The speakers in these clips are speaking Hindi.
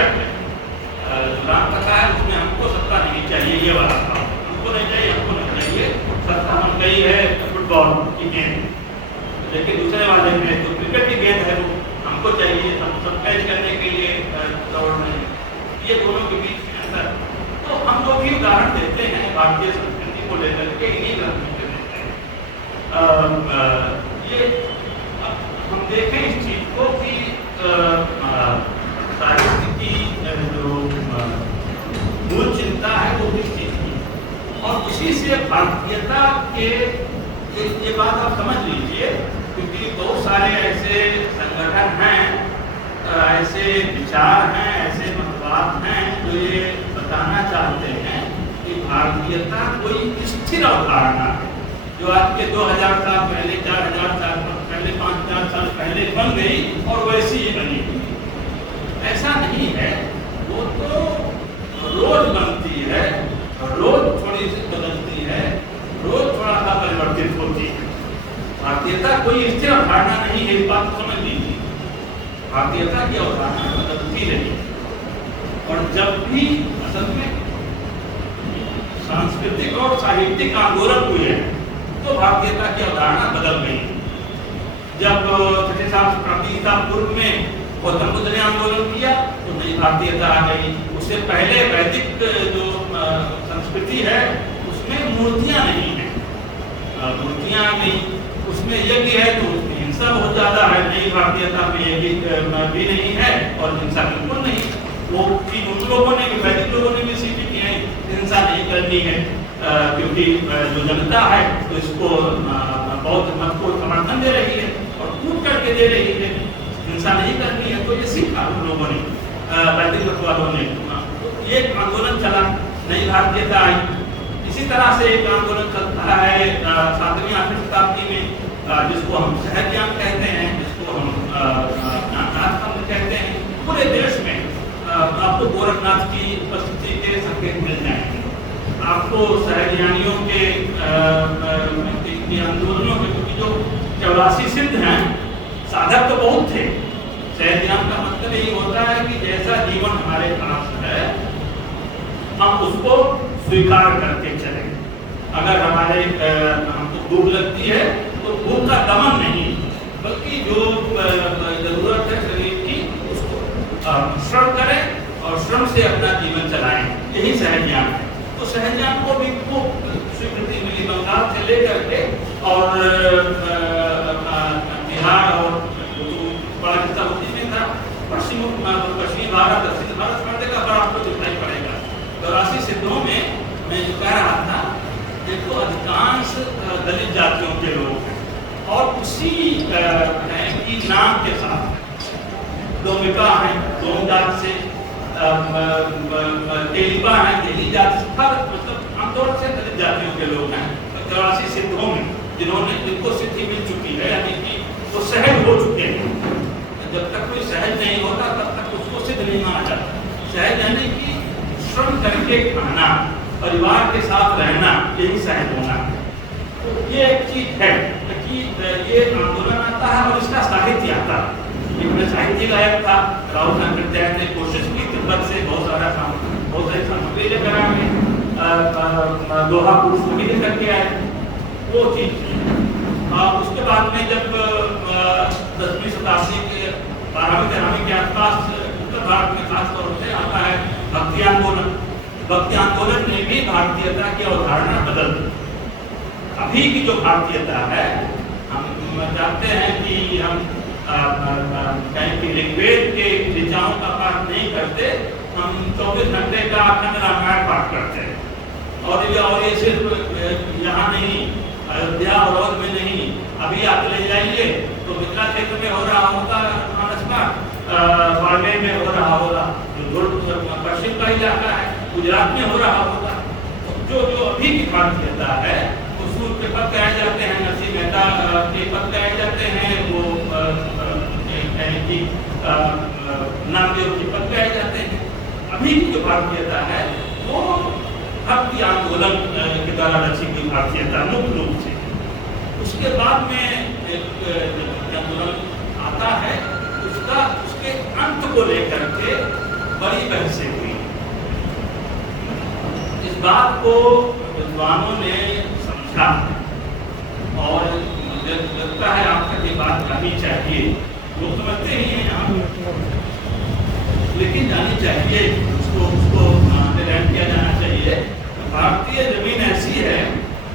शिक्षक है, राम कथा है, उसमें हमको सत्ता नहीं चाहिए, ये वाला था, हमको नहीं चाहिए, हमको नहीं चाहिए, सत्ता बन गई है फुटबॉल की गेंद, लेकिन दूसरे वाले में तो क्रिकेट की गेंद है, वो हमको चाहिए, सब कैच करने के लिए दौड़ रहे हैं। ये दोनों के बीच में अंतर, तो हम लोग भी उदाहरण देते हैं भारतीय संस्कृति को लेकर के इन्हीं ग्रंथों के देते हैं। ये हम देखें इस चीज को कि साहित्य की जो मूल चिंता है वो किस चीज की, और उसी से भारतीयता के ये बात आप समझ लीजिए, क्योंकि बहुत सारे ऐसे संगठन हैं, ऐसे विचार हैं, ऐसे मतवाद हैं जो ये बताना चाहते हैं कि भारतीयता कोई स्थिर अवधारणा है जो आज के 2000 साल पहले, 4000 साल पहले, 5000 साल पहले बन गई और वैसी ही बनी हुई। ऐसा नहीं है, वो तो रोज बनती है, रोज थोड़ी सी बदलती है, रोज थोड़ा सा परिवर्तित होती है। भारतीयता कोई स्थिर अवधारणा नहीं है, इस बात को समझ लीजिए। भारतीयता की अवधारणा बदलती रही, और जब भी असल में सांस्कृतिक और साहित्यिक आंदोलन हुए तो भारतीयता की अवधारणा बदल गई। जब छठे शताब्दी पूर्व में गौतम बुद्ध ने आंदोलन किया तो नई भारतीयता आ गई। उससे पहले वैदिक जो संस्कृति है उसमें मूर्तियां नहीं है, मूर्तियां आ गई, उसमें यज्ञ है तो उसमें हिंसा बहुत ज्यादा है। नई भारतीयता में यज्ञ भी नहीं है और हिंसा बिल्कुल नहीं। वो चीज उन लोगों ने भी, वैदिक लोगों ने भी सीखी कि हिंसा नहीं करनी है, क्योंकि जो जनता है तो इसको बौद्ध मत को समर्थन दे रही है और कूट करके दे रही है, हिंसा नहीं करनी है। तो ये सीखा उन लोगों ने, वैदिक मत वालों ने। तो एक आंदोलन चला, नई भारतीयता आई। इसी तरह से एक आंदोलन चलता है 7वीं 8वीं शताब्दी में, जिसको हम सहज ज्ञान कहते हैं, जिसको हम कहते हैं। पूरे देश में आपको गोरखनाथ की उपस्थिति के संकेत मिल जाएंगे, आपको सहजयानियों के आंदोलनों में, क्योंकि जो 84 सिद्ध हैं, साधक तो बहुत थे। सहजयान का मतलब यही होता है कि जैसा जीवन हमारे पास है हम उसको स्वीकार करके चले। अगर हमारे हमको भूख लगती है तो भूख का दमन नहीं, बल्कि जो जरूरत है शरीर की उसको श्रम करें और श्रम से अपना जीवन चलाएं, यही सहजयान है। तो सहजयान को भी खूब स्वीकृति मिली बंगाल से लेकर के, और बिहार और बड़ा हिस्सा उसी में था। पश्चिमी भारत, दक्षिण भारत पढ़ने का बड़ा आपको दिखाई पड़ेगा। 84 सिद्धों में मैं जो कह रहा था, देखो अधिकांश दलित जातियों के लोग हैं, और उसी की नाम के साथ डोमिका है, डोम जात से, तेलिबा है, तेली जात से, मतलब आमतौर से दलित जातियों के लोग हैं। 84 सिद्धों में जिनको सिद्धि मिल चुकी है, यानी कि वो सहज हो चुके हैं। जब तक कोई सहज नहीं होता तब तक उसको सिद्ध नहीं माना जाता। सहज यानी कि श्रम करके खाना, परिवार के साथ रहना, यही सहज होना। तो ये एक चीज है कि ये आंदोलन आता है और इसका साहित्य आता है। साहित्य गायक था राहुल शंकर ने कोशिश की तिब्बत से बहुत सारी सामग्री लेकर आए, लोहा पुरुष भी लेकर के आए, वो चीज थी। उसके बाद में जब 10वीं शताब्दी के 12वीं 13वीं के आसपास उत्तर भारत में खासतौर से आता है भक्ति आंदोलन। भक्ति आंदोलन ने भी भारतीयता की अवधारणा बदल दी। अभी की जो भारतीयता है, हम जानते हैं कि हम कहीं की ऋग्वेद के ऋचाओं का पाठ नहीं करते, हम 24 घंटे का अखंड रामायण पाठ करते हैं। और ये सिर्फ यहाँ नहीं, अयोध्या और में नहीं, अभी आप ले जाइए तो मिथिला क्षेत्र में हो रहा होगा मानस पाठ, बाड़मेर में हो रहा होगा, जो पश्चिम का इलाका है, गुजरात में हो रहा होगा। जो अभी की भारतीयता है, उसूल के पद कहे जाते हैं, नरसिंह मेहता के पद कहे जाते हैं, वो नामदेव के पद कहे जाते हैं। अभी की जो भारतीयता है वो भक्ति आंदोलन के द्वारा रची गई भारतीयता मुख्य रूप से। उसके बाद में एक आंदोलन आता है, उसके अंत को लेकर के बड़ी बहसें हुई। इस बात को विद्वानों ने समझा और मुझे लगता है आप तक ये बात जानी चाहिए, लोग समझते ही हैं यहाँ, लेकिन जानी चाहिए, उसको अंडरस्टैंड किया जाना चाहिए। भारतीय जमीन ऐसी है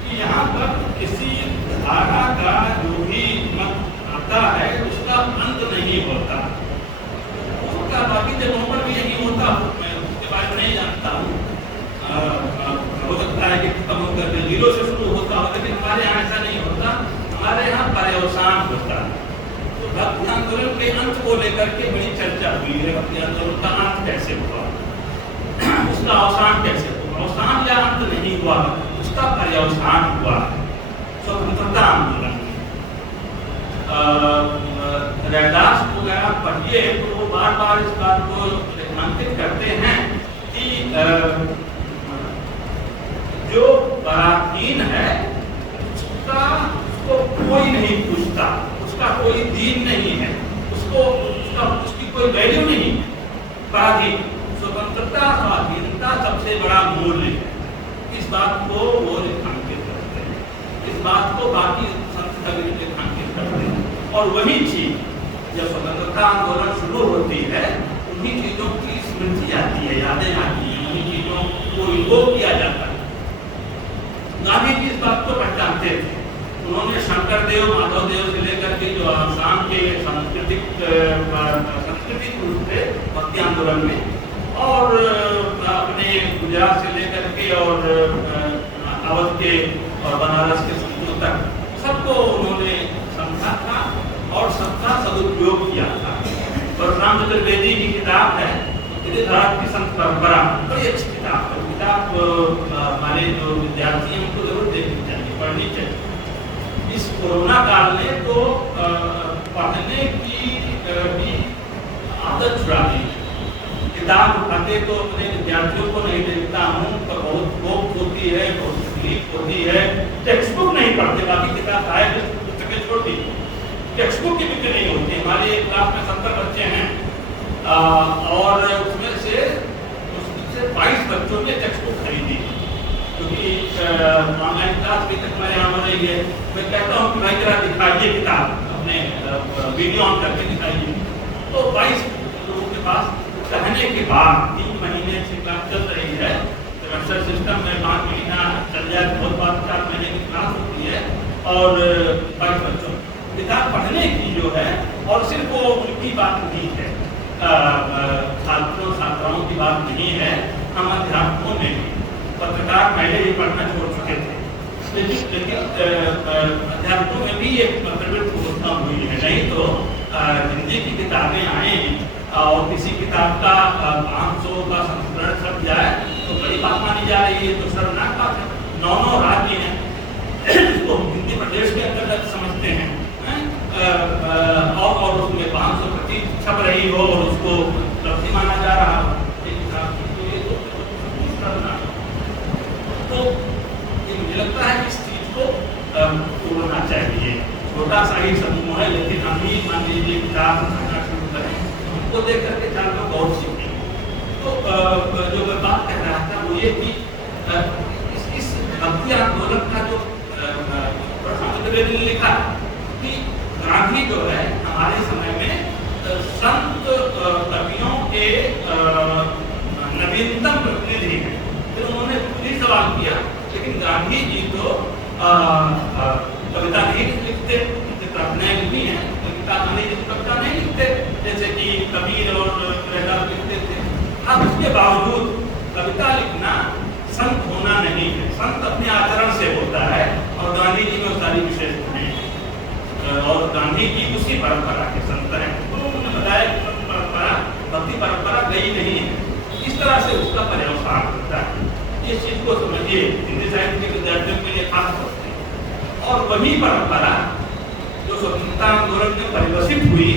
कि यहाँ पर किसी धारा का जो भी मत आता है उसका अंत नहीं होता, उसका बाकी जगहों पर भी यही होता। मैं उसके बारे में नहीं जानता हूँ, हो सकता है कि खत्म होकर जीरो से शुरू होता हो, लेकिन हमारे यहाँ ऐसा नहीं होता, हमारे यहाँ पर्यवसान होता है। तो भक्ति आंदोलन के अंत को लेकर के बड़ी चर्चा हुई है, भक्ति आंदोलन का अंत कैसे हुआ, उसका अवसान कैसे हुआ, अवसान या अंत नहीं हुआ, उसका पर्यवसान हुआ स्वतंत्रता आंदोलन। रैदास वगैरह पढ़िए तो वो बार बार इस बात को रेखांकित करते हैं कि जो पराधीन है उसको कोई नहीं पूछता, उसका कोई दीन नहीं है, उसकी कोई वैल्यू नहीं है। पराधीन, स्वतंत्रता स्वाधीनता सबसे बड़ा मूल्य है। इस बात को वो रेखांकित करते हैं, इस बात को बाकी संत कवि रेखांकित करते हैं। और वही चीज जब स्वतंत्रता आंदोलन शुरू होती है, उन्हीं चीजों की स्मृति आती है, यादें आती हैं, उन्हीं चीजों को इन्वोक किया जाता है। गांधी जी इस बात को पहचानते थे, उन्होंने शंकर देव, माधव देव से लेकर के जो आसाम के सांस्कृतिक रूप से भक्ति आंदोलन में, और अपने गुजरात से लेकर के और अवध के और बनारस के संतों तक सबको उन्होंने समझा था और सबका सदुपयोग किया था। परशुराम चतुर्वेदी की किताब है गिरिधर की संत परंपरा, बड़ी अच्छी किताब है। किताब हमारे जो विद्यार्थी हैं उनको जरूर देखनी चाहिए, पढ़नी चाहिए। इस कोरोना काल में तो पढ़ने की भी आदत छुड़ा दी। किताब उठाते तो अपने विद्यार्थियों को नहीं देखता हूँ, तो बहुत कोप होती है, बहुत तकलीफ होती है। टेक्स्ट बुक नहीं पढ़ते, बाकी किताब आए पुस्तकें छोड़ दी, टेक्स्ट बुक की बिक्री नहीं होती। हमारी एक क्लास में 70 बच्चे हैं और उसमें से 22 बच्चों ने टेक्स्ट बुक खरीदी, क्योंकि ऑनलाइन क्लास अभी तक हमारे यहाँ हो रही है। मैं कहता हूँ कि भाई जरा दिखाइए किताब, अपने वीडियो ऑन करके दिखाइए। तो 22 लोगों के पास कहने के बाद 3 महीने से क्लास चल रही है, सेमेस्टर सिस्टम में 5 महीना चल जाए, बहुत बात 4 महीने की क्लास होती है, और 22 बच्चों किताब पढ़ने की जो है, और सिर्फ वो उनकी बात नहीं है, छात्रों छात्राओं की बात नहीं है, हम अध्यापकों ने, पत्रकार पहले ही पढ़ना छोड़ चुके थे, लेकिन अध्यापकों में भी एक प्रवृत्ति उत्पन्न हुई है। नहीं तो हिंदी की किताबें आए और किसी किताब का 500 का संस्करण छप जाए तो बड़ी बात मानी जा रही है, तो शर्मनाक बात है। 9 राज्य हैं जिसको हिंदी प्रदेश के अंतर्गत समझते हैं, और उसमें 500 प्रति छप रही हो और उसको उपलब्धि माना जा रहा हो, तो ये मुझे लगता है कि इस चीज को तोड़ना चाहिए। छोटा सा ही समूह है, लेकिन हम ही मान लीजिए किताब शुरू करें, उनको देख करके 4 लोग बहुत सीखें। तो जो मैं बात कह रहा था वो ये कि इस भक्ति आंदोलन का जो ने लिखा कि गांधी जो है हमारे समय में संत कवियों के नवीनतम प्रतिनिधि हैं। फिर उन्होंने भी सवाल किया, लेकिन गांधी जी तो कविता नहीं लिखते, प्रार्थनाएं लिखी हैं, गांधी जी कविता नहीं लिखते जैसे कि कबीर और रैदास लिखते थे। अब उसके बावजूद कविता लिखना संत होना नहीं है, संत अपने आचरण से होता है, और गांधी जी में सारी विशेषताएं हैं, और गांधी जी उसी परंपरा के संत हैं। तो उन्होंने बताया कि परंपरा भक्ति परंपरा गई नहीं है, इस तरह से उसका पर्यवसान होता है। इस चीज को समझिए, हिंदी साहित्य के विद्यार्थियों के लिए खास होते हैं। और वही परंपरा जो स्वतंत्रता आंदोलन में परिवर्तित हुई,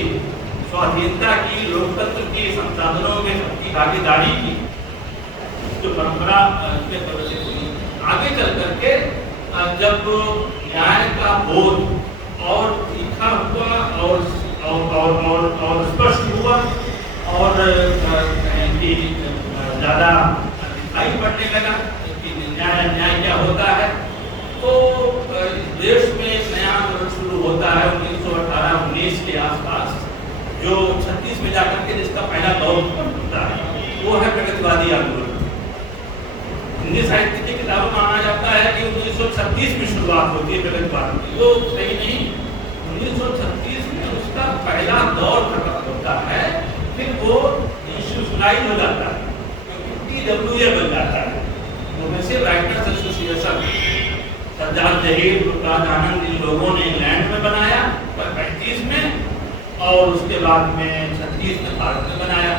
स्वाधीनता की, लोकतंत्र की, संसाधनों में सबकी भागीदारी की जो परंपरा में परिवर्तित हुई, आगे चल करके जब न्याय का बोध और तीखा हुआ और स्पष्ट हुआ और कि ज़्यादा दिखाई पड़ने लगा कि न्याय क्या होता है। तो देश में एक नया आंदोलन शुरू होता है 1918-19 के आसपास, जो 36 में जाकर के जिसका पहला दौर होता है, वो है प्रगतिवादी आंदोलन। हिंदी साहित्य की किताबों में माना जाता है कि 1936 में शुरुआत होती है प्रगतिवाद की, वो सही नहीं। 1936 में उसका पहला दौर खत्म होता है, फिर वो इंस्टीट्यूशनलाइज हो जाता है, TWA बन जाता है, progressive writers association. Sajjad Zaheer, Gurbaz Anand, इन लोगों ने इंग्लैंड में बनाया 35 में, और उसके बाद में 36 में भारत में बनाया।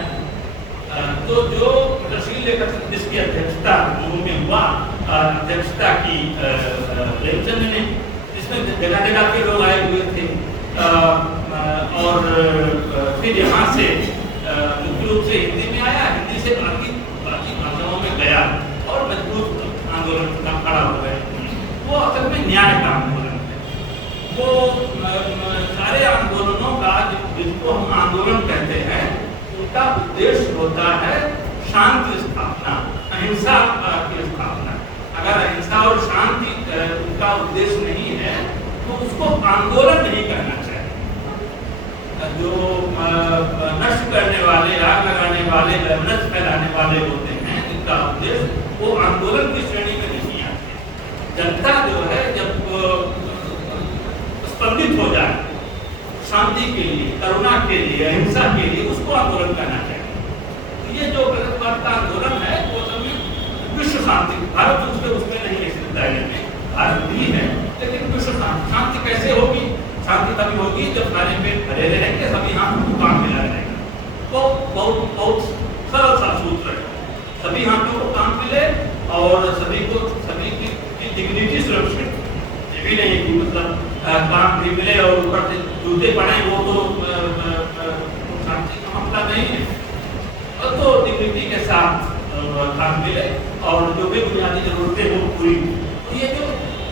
तो जो प्रगतिशील लेखक जिसकी अध्यक्षता में हुआ, अध्यक्षता की प्रेमचंद ने, जिसमें जगह जगह के लोग आए हुए थे, और फिर यहाँ से मुख्य रूप से हिंदी में आया, हिंदी से बाकी भाषाओं में गया और मजबूत आंदोलन का खड़ा हो गए। वो असल में न्याय का आंदोलन है। वो सारे आंदोलनों का, जिसको हम आंदोलन कहते हैं, उनका उद्देश्य होता है शांति स्थापना, अहिंसा की स्थापना। अगर अहिंसा और शांति उनका उद्देश्य नहीं है तो उसको आंदोलन नहीं कहना चाहिए। जो नष्ट करने वाले, आग लगाने वाले, नष्ट फैलाने वाले होते हैं, इनका उद्देश्य वो आंदोलन की श्रेणी में नहीं आते। जनता जो है जब स्पंदित हो जाए शांति के लिए, करुणा के लिए, अहिंसा के लिए, उसको आंदोलन कहना चाहिए। तो ये जो प्रगतिवाद का आंदोलन है वो सब में विश्व शांति, भारत उसमें नहीं है, इस दायरे में भारत भी है, लेकिन विश्व शांति कैसे होगी? शांति तभी होगी जब सारे पेट भरे रहेंगे, सभी हाथों को काम मिला रहेगा। तो बहुत सरल सा सूत्र है, सभी हाथों को काम मिले और सभी की डिग्निटी सुरक्षित। ये भी नहीं कि मतलब काम भी मिले और ऊपर से जूते पड़े, वो तो शांति का मामला नहीं है। तो डिग्निटी के साथ काम मिले और जो भी बुनियादी जरूरतें वो पूरी। तो ये जो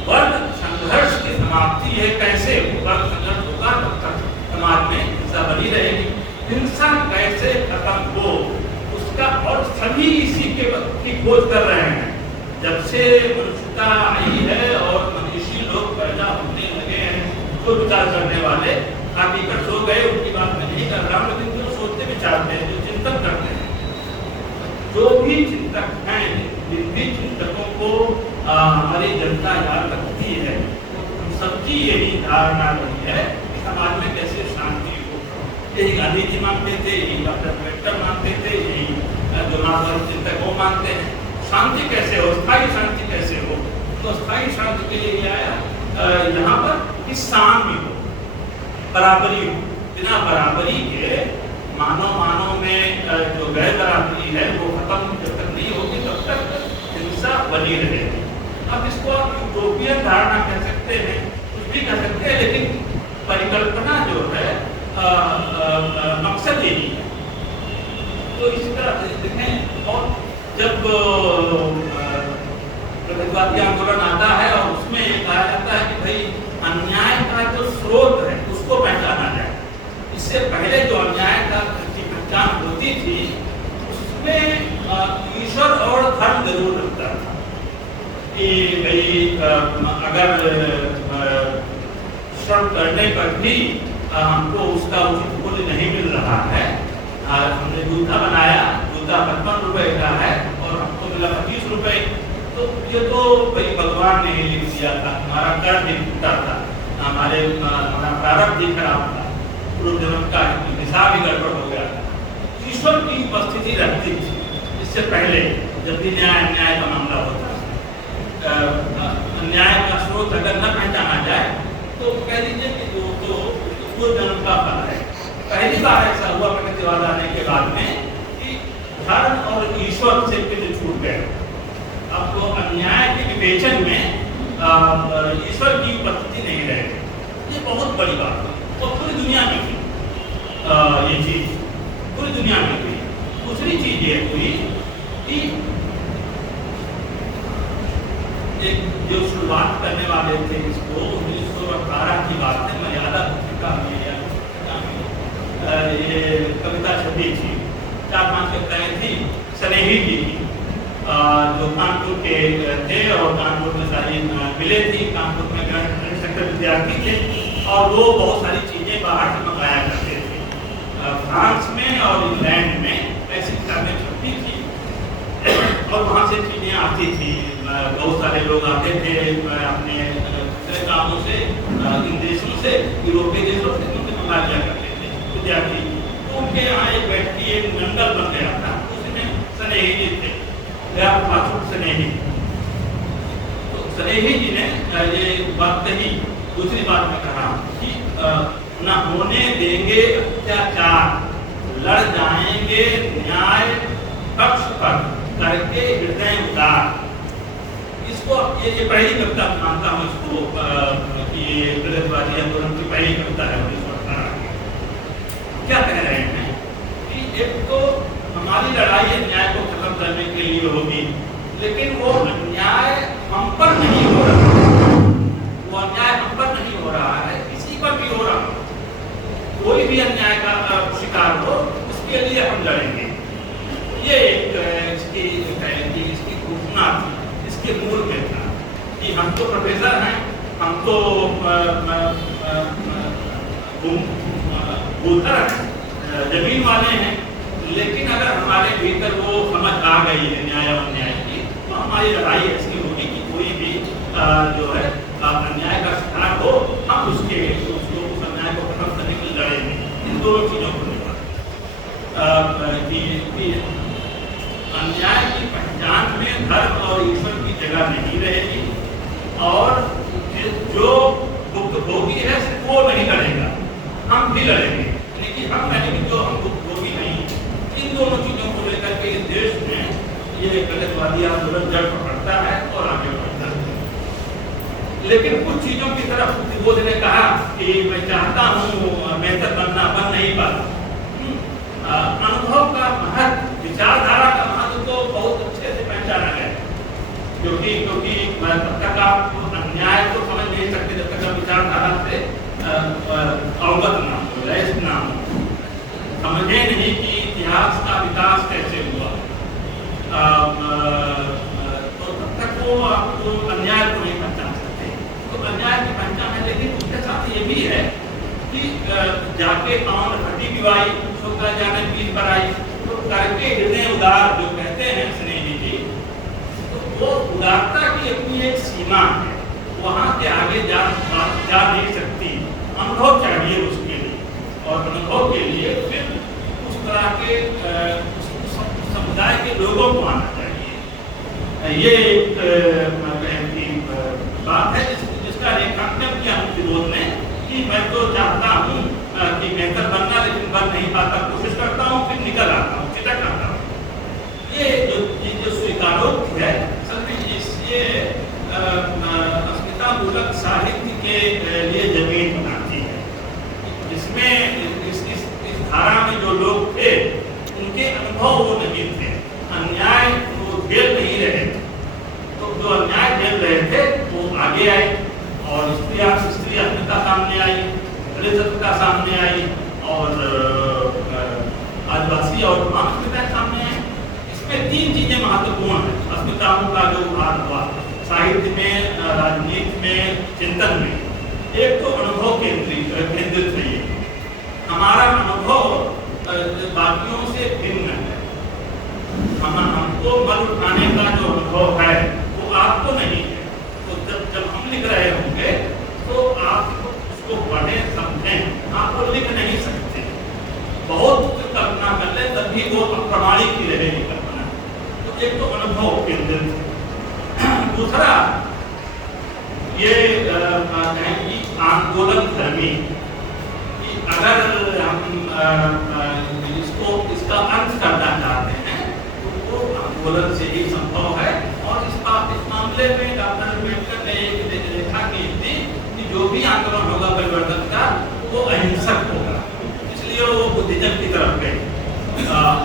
वर्ग संघर्ष की समाप्ति है, कैसे वर्ग संघर्ष होगा तब तक समाज में हिंसा बनी रहेगी। हिंसा कैसे खत्म हो उसका, और सभी इसी की खोज कर रहे हैं। जब से मनुष्यता आई है और मनुष्य लोग पैदा होने लगे हैं, जो विचार करने वाले काफी कर सो गए, उनकी बात मैं नहीं कर रहा हूँ, लेकिन जो सोचते विचारते हैं, जो चिंतन करते हैं, जो भी चिंतक हैं, जिन भी चिंतकों को हमारी जनता याद रखती है, सबकी यही धारणा रही है कि समाज में कैसे शांति हो। यही गांधी जी मानते थे, यही डॉक्टर अम्बेडकर मानते थे, यही जो नाम चिंतक वो मानते हैं। शांति कैसे हो, स्थायी शांति कैसे हो? तो स्थायी शांति के लिए आया यहाँ पर कि साम्य हो, बराबरी हो। बिना बराबरी के मानव में जो गैर बराबरी है वो खत्म जब तक नहीं होगी तब तक हिंसा बनी रहेगी। अब इसको आप यूटोपियन धारणा कह सकते हैं, कुछ भी कह सकते हैं, लेकिन परिकल्पना जो है मकसद यही है। तो इसी तरह देखें, और जब प्रगतिवादी आंदोलन आता है और उसमें कहा जाता है कि भाई अन्याय का जो स्रोत है उसको पहचाना जाए। इससे पहले जो अन्याय का की पहचान होती थी उसमें ईश्वर और धर्म जरूर लगता था कि भाई अगर श्रम करने पर भी हमको उसका उचित मूल्य नहीं मिल रहा है, हमने जूता बनाया, जूता 55 रुपए का है और हमको मिला 25 रुपए, तो ये तो भाई भगवान ने ही लिख दिया था, हमारा कर्म ही टूटा था, हमारा प्रारब्ध ही खराब था, पूर्व जन्म का हिसाब ही गड़बड़ हो गया था। ईश्वर की उपस्थिति रहती थी इससे पहले, जब भी न्याय का मामला होता है। न्याय का स्रोत अगर न पहचाना जाए तो कह दीजिए कि वो तो पूर्व जन्म का फल है। पहली बार ऐसा हुआ प्रगतिवाद आने के बाद में कि धर्म और ईश्वर से पिंड छूट गए। अब वो अन्याय के विवेचन में ईश्वर की उपस्थिति नहीं रहेगी। ये बहुत बड़ी बात है और पूरी दुनिया में थी ये चीज, पूरी दुनिया में थी। दूसरी चीज ये हुई कि एक जो शुरुआत करने वाले थे इसको 1918 की बात है, मर्यादा पत्रिका में ये कविता छपी थी 4-5 कविताएं थी स्नेही जी की, जो कानपुर के थे और कानपुर में सारी मिले थी। कानपुर में गणित सेक्टर विद्यार्थी थे और वो बहुत सारी चीज़ें बाहर से मंगाया करते थे। फ्रांस में और इंग्लैंड में ऐसी किताबें छपती थी और वहाँ से चीज़ें आती थी। बहुत सारे लोग आते थे अपने दूसरे कामों से, इन देशों से, यूरोपीय देशों से उनसे मंगा लिया करते थे विद्यार्थी। तो उनके यहाँ एक व्यक्ति एक मंडल बन गया था, उसमें स्नेही जी थे, स्नेही। तो स्नेही जी ने ये बात कही। दूसरी बात में कहा कि न होने देंगे अत्याचार, लड़ जाएंगे न्याय पक्ष पर, करके हृदय उदार। इसको ये पहली कविता मानता हूँ इसको कि ये प्रगतिवादी आंदोलन की पहली कविता है 1918। क्या कह रहे हैं कि एक तो हमारी लड़ाई अन्याय को खत्म करने के लिए होगी, लेकिन वो अन्याय हम पर नहीं हो रहा, वो अन्याय हम पर नहीं हो रहा है, किसी पर भी हो रहा है। कोई भी अन्याय का शिकार हो उसके लिए हम लड़ेंगे। ये एक इसकी घोषणा थी, इसके मूल में था कि हम तो प्रोफेसर हैं, हम तो जमीन वाले हैं, लेकिन अगर हमारे भीतर वो समझ आ गई है न्याय और अन्याय की, तो हमारी लड़ाई ऐसी होगी कि कोई भी जो है अन्याय का शिकार हो, हम उस अन्याय को खत्म करने के लिए लड़ेंगे। इन दोनों चीजों को कि अन्याय की पहचान में धर्म और ईश्वर की जगह नहीं रहेगी, और जो भुक्तभोगी है वो नहीं लड़ेगा, हम भी लड़ेंगे। लेकिन हम नहीं, जो हम भुक्तभोगी नहीं। इन दोनों चीजों को लेकर के इस देश में ये प्रगतिवादी आंदोलन जड़ पकड़ता है और आगे बढ़ता है। लेकिन कुछ चीजों की तरफ बुद्ध ने कहा कि मैं चाहता हूँ बेहतर बनना, बन नहीं पाता। अनुभव का महत्व, विचारधारा का महत्व तो बहुत अच्छे से पहचाना गया, क्योंकि तब तक आप अन्याय को समझ नहीं सकते जब तक आप विचारधारा से अवगत ना हो, लैस ना हो, समझे नहीं कि इतिहास का विकास कैसे हुआ, तो तब तक वो आपको अन्याय को नहीं पहचान सकते। तो अन्याय की पहचान है, लेकिन उसके साथ ये भी है कि जाके कौन हटी दिवाई छोकरा जाने पीठ पर आई, तो करके हृदय उदार जो कहते हैं स्नेही जी, तो वो उदारता की अपनी एक सीमा है, वहाँ के आगे जा नहीं सकती। अनुभव चाहिए उसके लिए, और अनुभव के लिए फिर उस तरह के समुदाय के लोगों को आना चाहिए। ये एक बात है जिसका रेखांकन किया विरोध ने कि मैं तो चाहता हूँ कि बेहतर बनना, लेकिन बन नहीं पाता, कोशिश करता हूँ, फिर निकल आता हूँ, चिटक आता हूँ। ये जो स्वीकारोक्ति है, असल में ये अस्मितामूलक साहित्य के लिए जमीन बनाती है, जिसमें इस धारा में जो लोग थे उनके अनुभव वो नहीं थे, अन्याय वो झेल नहीं रहे, तो जो अन्याय झेल रहे थे वो आगे आए, और स्त्री अस्मिता सामने आई, दलित अस्मिता सामने आई, और आदिवासी और अस्मिता सामने आई। इसमें 3 चीजें महत्वपूर्ण है अस्मिताओं का जो उभार हुआ साहित्य में, राजनीति में, चिंतन में। एक तो अनुभव केंद्रित है, ये हमारा अनुभव बाकियों से भिन्न है। हमको मल उठाने का जो अनुभव है वो आपको नहीं है, तो जब हम लिख रहे होंगे तो आप उसको पढ़ें, समझें, आप वो लिख नहीं सकते, बहुत कल्पना कर ले तभी वो प्रमाणिक ही रहेगी कल्पना। तो एक तो अनुभव केंद्रित है। दूसरा ये कहें कि आंदोलन धर्मी, कि अगर हम इसका अंत करना चाहते हैं तो वो आंदोलन से ही संभव है। और इस मामले में डॉक्टर अम्बेडकर ने एक रेखा की थी कि जो भी आंदोलन होगा परिवर्तन का वो अहिंसक होगा, इसलिए वो बुद्धिज्म की तरफ गए।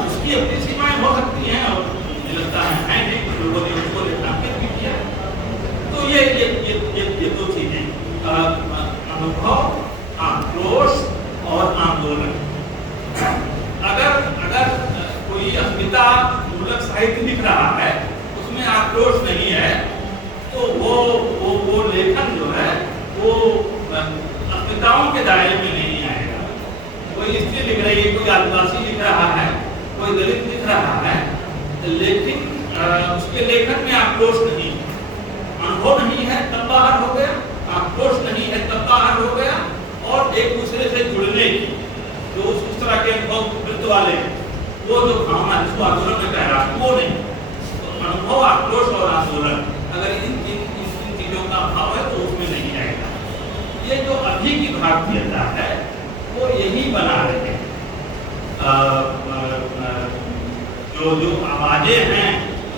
उसकी अपनी सीमाएं हो सकती हैं, और मुझे लगता है नहीं लोगों ने उसको रेखांकित भी किया। तो ये 2 चीजें, अनुभव, आक्रोश और आंदोलन। अगर कविता मूलक साहित्य लिख रहा है, उसमें आक्रोश नहीं है, तो वो लेखन जो है वो अस्मिताओं के दायरे में नहीं आएगा। कोई स्त्री लिख रही है, कोई आदिवासी लिख रहा है, कोई दलित लिख रहा है, लेकिन उसके लेखन में आक्रोश नहीं, अनुभव नहीं है तब बाहर हो गया, आक्रोश नहीं है तब बाहर हो गया, और एक दूसरे से जुड़ने की जो उस तरह के अनुभव वाले वो जो भावना जिसको आंदोलन में कह रहा है वो नहीं, तो अनुभव, आक्रोश और आंदोलन अगर इन चीजों का अभाव है तो उसमें नहीं आएगा। ये जो अभी की भारतीयता है वो यही बना रहे हैं। जो आवाजें हैं,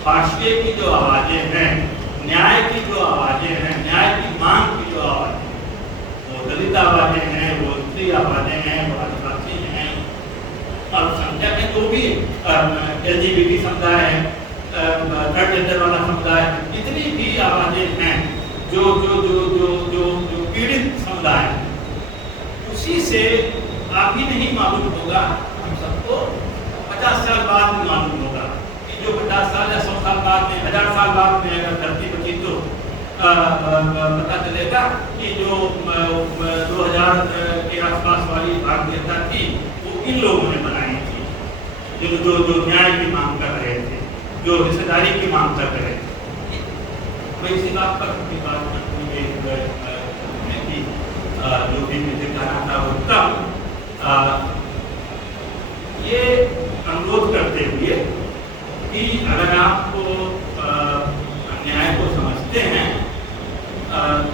हाशिए की जो आवाजें हैं, न्याय की जो आवाजें हैं, न्याय की मांग की जो आवाजें, वो दलित आवाजें हैं, वो स्त्री आवाजें हैं, वो आदिवासी हैं, अल्पसंख्यक है, जो भी LGBT समुदाय है, थर्ड जेंडर वाला समुदाय, जितनी भी आवाजें हैं, जो जो जो जो जो जो पीड़ित समुदाय, उसी से आप ही नहीं मालूम होगा, हम सबको 50 साल बाद में मालूम होगा कि जो 50 साल या 100 साल बाद में, 1000 साल बाद में अगर धरती बची तो पता चलेगा कि जो 2000 के आसपास वाली भारतीयता थी वो इन लोगों ने बनाई थी, जो न्याय की मांग कर रहे थे, जो हिस्सेदारी की मांग कर रहे थे। मैं इसी बात पर अपनी बात की जो भी मुझे कहना था वो तब ये अनुरोध करते हुए कि अगर आप न्याय को समझते हैं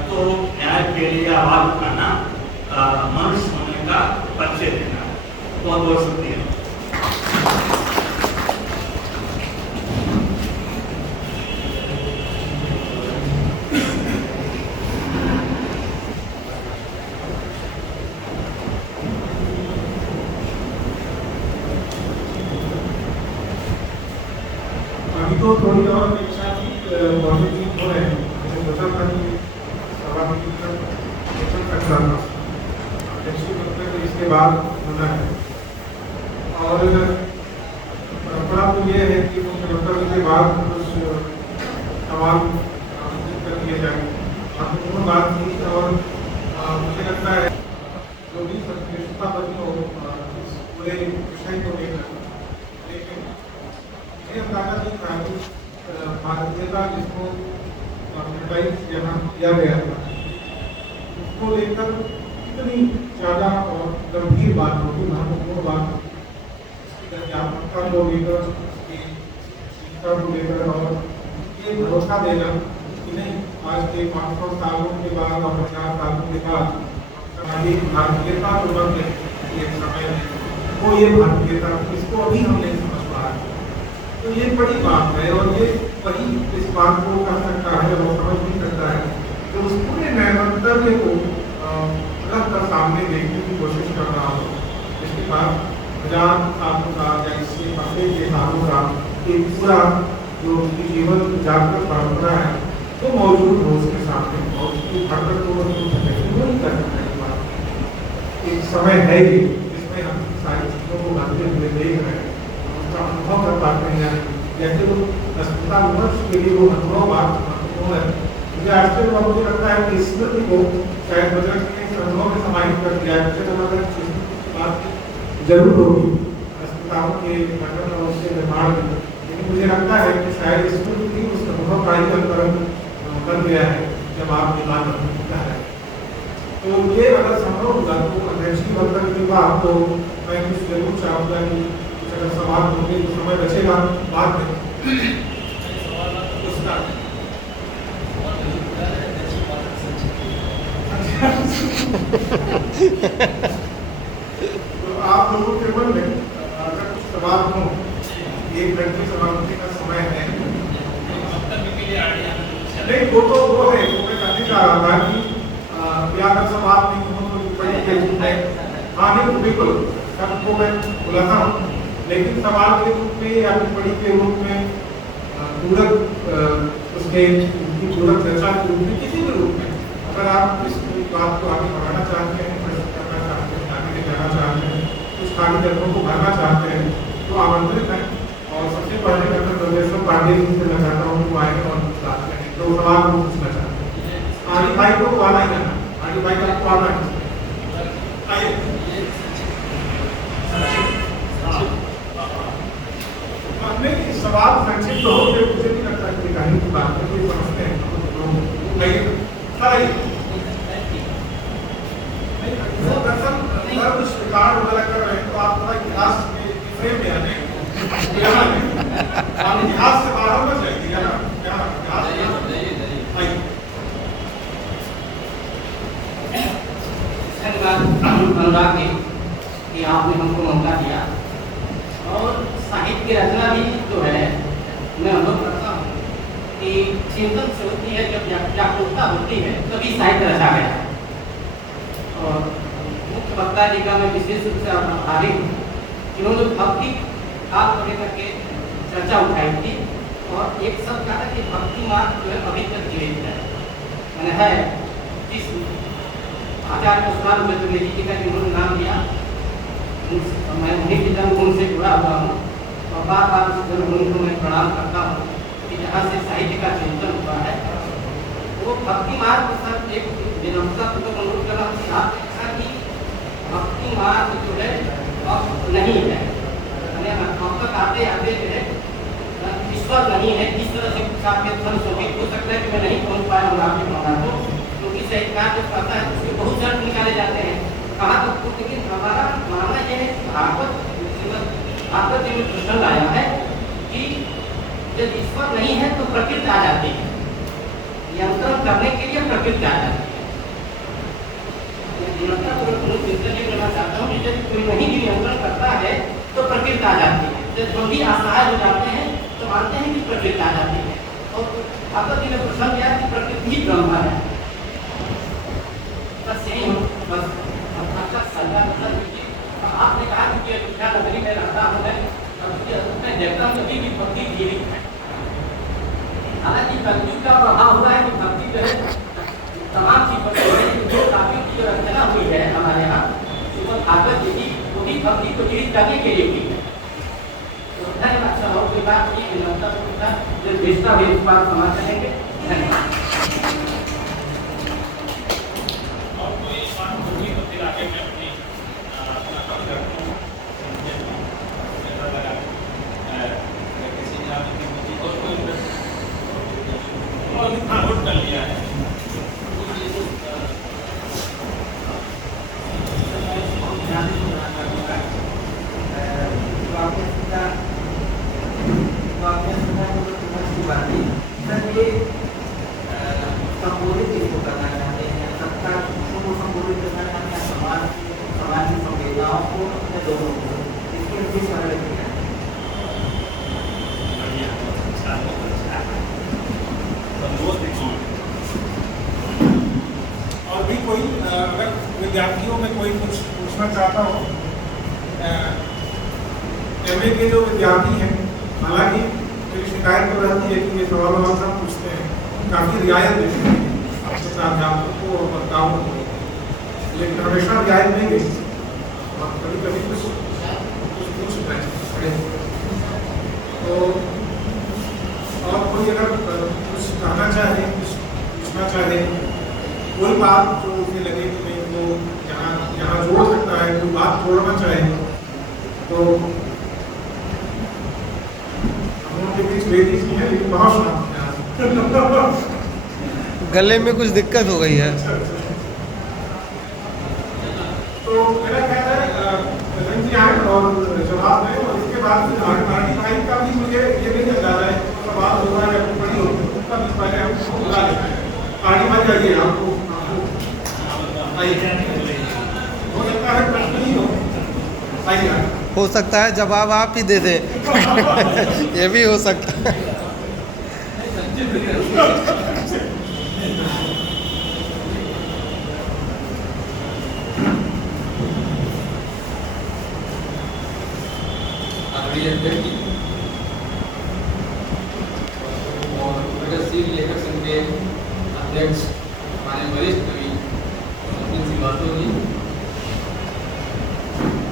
तो न्याय के लिए आवाज उठाना, मनुष्य होने का परिचय देना। बहुत बहुत शुक्रिया। तो थोड़ी और अपेक्षा की बातचीत हो रहे हैं, जैसे बता था कि इसके बाद होना है, और परंपरा तो ये है कि मुख्यमंत्री के बाद कुछ सवाल कर दिए जाए। महत्वपूर्ण बात थी, और मुझे लगता है जो भी संश्लिष्टता बनी हो इस पूरे विषय को लेकर, लेकिन अंदाजा नहीं था कि भारतीयता जिसको यहाँ किया गया था उसको लेकर इतनी ज़्यादा और गंभीर बात होगी, महत्वपूर्ण बात इसकी व्यापकता को लेकर, उसकी शिक्षा को लेकर, और ये भरोसा देना कि नहीं आज के 500 सालों के बाद और 50 सालों के बाद हमारी भारतीयता जो बन गई एक समय में, वो ये भारतीयता इसको अभी हम नहीं समझ पा रहे। तो ये बड़ी बात है, और ये वही इस बात को कर सकता है और समझ भी सकता है जो उस पूरे नैतिकता को रख कर सामने देखने की कोशिश कर रहा हो, जिसके पास 1000 सालों का या इससे पहले के सालों का एक पूरा जो जीवन जागृत परंपरा है वो मौजूद हो उसके सामने, और उसकी हरकत को नहीं कर सकता। एक समय है ही जिसमें हम सारी चीज़ों को बनते हुए देख रहे हैं, अनुभव कर पाते हैं। जैसे तो अस्मिता विमर्श के लिए वो अनुभव बात महत्वपूर्ण है। मुझे आश्चर्य हुआ, मुझे लगता है कि स्मृति को शायद बजरंग ने इस अनुभव में समाहित कर दिया है। मुझे लगा था कि स्मृति की बात जरूर होगी अस्मिताओं के गठन और उसके निर्माण में, लेकिन मुझे लगता है कि शायद स्मृति भी उस अनुभव का ही अंतरण बन गया है जब आप निर्माण होता है। तो ये अगर संभव होगा तो अध्यक्ष की वक्तव्य के बाद तो मैं कुछ जरूर चाहूँगा कि अगर सवाल होंगे तो समय बचेगा बाद में। तो आप लोगों के मन में अगर कुछ सवाल हो, 1 घंटे सवाल होने का समय है। नहीं वो है, वो मैं कहने जा रहा था कि अगर सवाल नहीं हो तो बड़ी के रूप में, हाँ नहीं बिल्कुल सबको मैं बुलाता हूँ, लेकिन सवाल के रूप में या फिर बड़ी के रूप में पूरक उसके पूरक चर्चा के रूप में, किसी भी रूप में अगर आप इस बात को आगे बढ़ाना चाहते हैं, करना चाहते हैं, आगे ले जाना चाहते हैं, कुछ खाली जगहों को भरना चाहते हैं तो आमंत्रित हैं। और पहले डॉक्टर बलदेव पांडे जी से मैं चाहता हूँ वो आएंगे और बात करेंगे। तो सवाल को पूछना चाहते हैं। आदि भाई को आना ही ना, आदि भाई का आपको आना है। आइए। नहीं, सवाल संक्षिप्त हो तो मुझे नहीं लगता कि कहानी की बात है, कोई समझते हैं तो आइए सर आइए। वो दरअसल दर्द शिकार वगैरह कर रहे हैं तो आप थोड़ा इतिहास के फ्रेम में आ जाएंगे। आप इतिहास से बाहर मत जाइए, यहाँ आइए। धन्यवाद अनुराग जी कि आपने हमको मौका दिया। और साहित्य की रचना भी जो है मैं अनुभव करता हूँ कि चिंतन से होती है, जब जागरूकता होती है तभी साहित्य रचा गया है। और मुख्य वक्ता जी का मैं विशेष रूप से आभारी हूँ, जिन्होंने भक्ति आप को लेकर के चर्चा उठाई थी। और एक शब्द कहा कि भक्ति मार्ग जो है अभी तक जीवित है, मैंने है जिस आचार्य पुष्पाल चतुर्वेदी जी का जिन्होंने नाम लिया, मैं उन्हीं की जन्मभूमि से जुड़ा हुआ हूँ और बार बार उस जन्मभूमि को मैं प्रणाम करता हूँ कि जहाँ से साहित्य का चिंतन हुआ है। वो भक्ति मार्ग के साथ एक विनम्रता को अनुरोध करना कि आपने कहा कि भक्ति मार्ग जो है अब नहीं है, अब तक आते आते जो है ईश्वर नहीं है। जिस तरह से कुछ आपके धर्म शोभित हो सकता है कि मैं नहीं पहुँच पाया हूँ आपके भावना को, क्योंकि साहित्यकार जो कहता है उसके बहुत जन्म निकाले जाते हैं कहाँ तक तो। लेकिन हमारा मानना यह है कि भागवत जी में प्रश्न आया है कि जब ईश्वर नहीं है तो प्रकृति आ जाती है, नियंत्रण करने के लिए प्रकृति आ जाती है। नियंत्रण चिंतन ये करना चाहता हूँ कि जब कोई नहीं भी नियंत्रण करता है तो प्रकृति आ जाती है। जब हम भी असहाय हो जाते हैं तो मानते हैं कि प्रकृति आ जाती है। और भागवत जी ने प्रश्न किया कि प्रकृति ही ब्रह्म है। बस यही हो, बस आपने कहा कि अयोध्या नगरी में रहता हूँ मैं, मैं देखता हूँ कभी भी भक्ति जीवित है। हालांकि कलयुग का प्रभाव हुआ है कि भक्ति जो है तमाम चीजों जो काफी की जो रचना हुई है हमारे यहाँ श्रीमद् भागवत जी की, वो भी भक्ति को जीवित करने के लिए हुई है। तो धन्यवाद सर, और कोई बात नहीं, विनम्रता जो भेजता भी इस बात समाज चाहेंगे। धन्यवाद। और भी कोई अगर विद्यार्थियों में कोई कुछ पूछना चाहता हो, एमए के जो विद्यार्थी हैं, हालांकि मेरी शिकायत तो रहती है कि ये सवाल सब पूछते हैं, काफ़ी रियायत देते हैं अपने प्राध्यापकों को और वक्ताओं को, लेकिन हमेशा रियायत नहीं देती और कभी कभी कुछ पूछ रहे हैं। तो और कोई अगर कुछ कहना चाहे, कुछ पूछना चाहे, कोई बात जो उसे लगे कि मैं वो यहाँ जोड़ सकता है, कोई बात जोड़ना चाहे तो हम लोग के बीच वेदी की है, लेकिन बहुत शांत गले में कुछ दिक्कत हो गई है। तो मेरा ख्याल है रंजी आए और जवाब दें, और इसके बाद आरडी भाई का भी मुझे ये नहीं अंदाजा है सवाल होगा या बड़ी होगी, उसका भी पहले हमको बुला लेते हैं। आरडी भाई आइए, आपको हो सकता है प्रश्न नहीं हो, आइए। हो सकता है जवाब आप ही दे दें ये भी हो सकता है। और प्रगतिशील लेखक संघ के अध्यक्ष हमारे वरिष्ठ कवि सचिन श्रीवास्तव जी,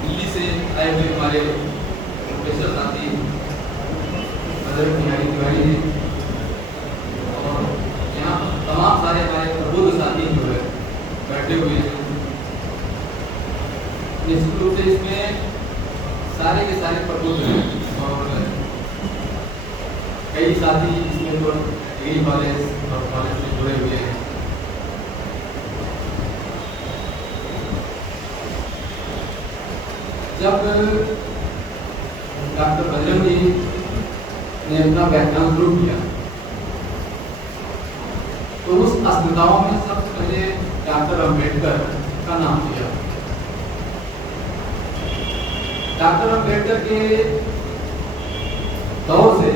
दिल्ली से आए हुए हमारे प्रोफेसर साथी अध्यक्ष बिहारी तिवारी जी और यहाँ तमाम सारे हमारे प्रबुद्ध साथी जो है बैठे हुए हैं। निश्चित रूप से इसमें सारे के सारे प्रबुद्ध हैं और कई साथी इसमें तो डिग्री कॉलेज और कॉलेज से जुड़े हुए हैं। जब डॉक्टर बजरंग जी ने अपना व्याख्यान शुरू किया तो उस अस्मिताओं में सबसे पहले डॉक्टर अम्बेडकर का नाम लिया। डॉक्टर अम्बेडकर के दौर से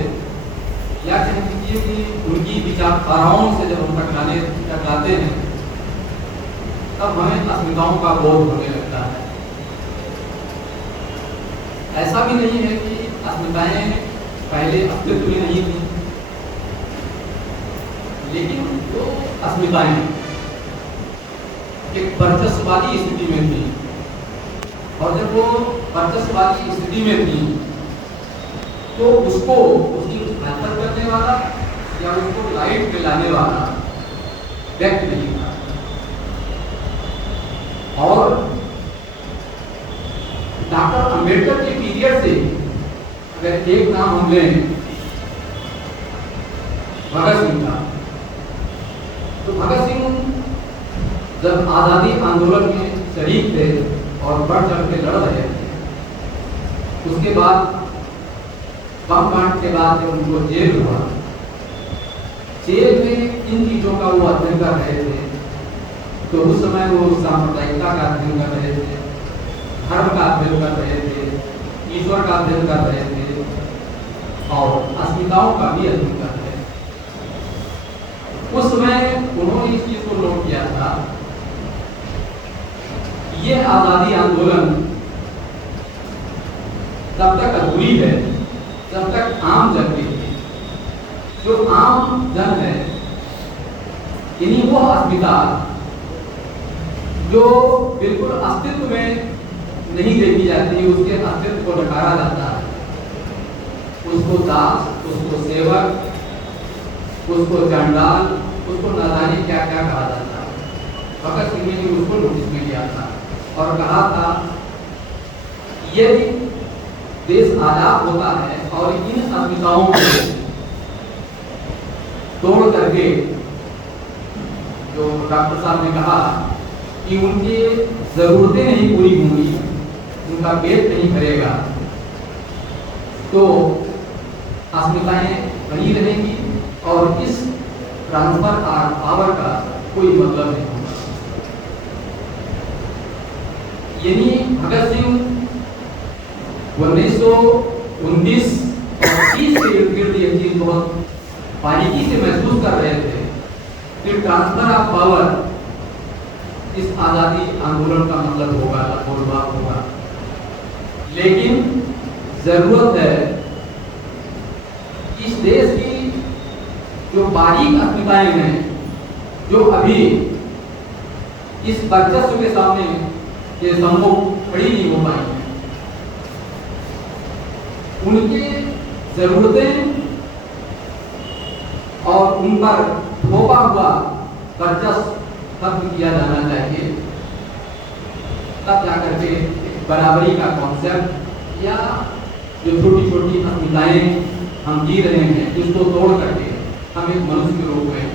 या कह लीजिए कि उनकी विचारधाराओं से जब हम टकराते हैं तब हमें अस्मिताओं का बोध होने लगता है। ऐसा भी नहीं है कि अस्मिताएं पहले अस्तित्व में नहीं थी, लेकिन वो अस्मिताएं एक वर्चस्ववादी स्थिति में थी और जब वो वर्चस्ववादी स्थिति में थी तो उसको उसकी बेहतर करने वाला या उसको लाइट में लाने वाला व्यक्ति नहीं था। और डॉक्टर अम्बेडकर के पीरियड से अगर एक नाम हम लें भगत सिंह का, तो भगत सिंह जब आज़ादी आंदोलन में शरीक थे और बढ़ चढ़ के लड़ रहे थे, उसके बाद बम कांड के बाद जब उनको जेल हुआ, जेल में इन चीजों का वो अध्ययन कर रहे थे। तो उस समय वो सांप्रदायिकता का अध्ययन कर रहे थे, धर्म का अध्ययन कर रहे थे, ईश्वर का अध्ययन कर रहे थे और अस्मिताओं का भी अध्ययन कर रहे थे। उस समय उन्होंने इस चीज को नोट किया था, ये आजादी आंदोलन तब तक अधूरी है जब तक आम जन की जो आम जन है, यानी वो अस्मिता जो बिल्कुल अस्तित्व में नहीं देखी जाती, उसके अस्तित्व को नकारा जाता है, उसको दास, उसको सेवक, उसको चंडाल, उसको न जाने क्या क्या कहा जाता है। भगत सिंह ने उसको नोटिस में लिया था और कहा था यदि देश आजाद होता है और इन अस्मिताओं को तोड़ करके, जो डॉक्टर साहब ने कहा कि उनकी जरूरतें नहीं पूरी होंगी, उनका पेट नहीं भरेगा, तो अस्मिताएं बनी रहेंगी और इस ट्रांसफर पावर का कोई मतलब नहीं होगा। यानी भगत सिंह 1919 और 30 के इर्द गिर्द ये चीज बहुत बारीकी से महसूस कर रहे थे कि ट्रांसफर ऑफ पावर इस आजादी आंदोलन का मतलब होगा। लेकिन जरूरत है इस देश की जो बारीक अस्मिताएं हैं, जो अभी इस वर्चस्व के सामने के सम्मुख खड़ी नहीं हो पाई हैं, उनकी जरूरतें और उन पर थोपा हुआ वर्चस्व खत्म किया जाना चाहिए। तब जाकर के बराबरी का कॉन्सेप्ट या जो छोटी छोटी अस्मिताएं हम जी रहे हैं, इसको तोड़ करके हम एक मनुष्य के रूप में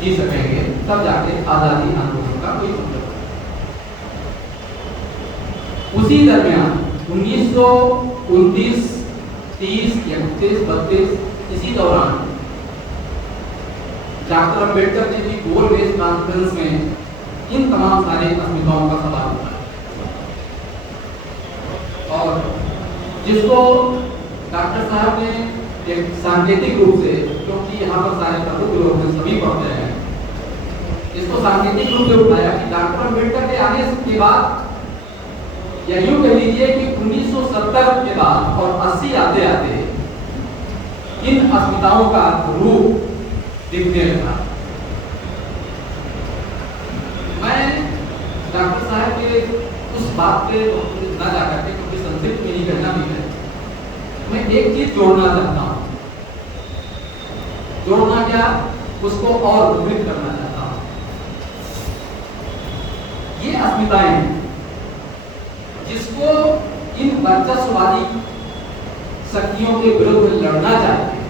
जी सकेंगे, तब जाके आजादी आंदोलन का कोई मतलब। उसी दरमियान 1929, 30, 31, 32 इसी दौरान डॉक्टर अम्बेडकर ने भी गोल बेस कॉन्फ्रेंस में इन तमाम सारे अस्मिताओं का सवाल उठाया और जिसको डॉक्टर साहब ने एक सांकेतिक रूप से, क्योंकि यहाँ पर सारे प्रबुद्ध लोग हैं, सभी पढ़ते हैं, इसको सांकेतिक रूप से उठाया कि डॉक्टर अम्बेडकर के आने के बाद या यूं कह लीजिए कि 1970 के बाद और 80 आते आते इन अस्मिताओं का रूप दिखने लगा। मैं डॉक्टर साहब के उस बात पे न जाकर के, क्योंकि संक्षिप्त में नहीं कहना भी है, मैं एक चीज जोड़ना चाहता हूँ या उसको और विकृत करना चाहता हूं। ये अस्मिताएं हैं जिसको इन वर्चस्ववादी शक्तियों के विरुद्ध लड़ना चाहिए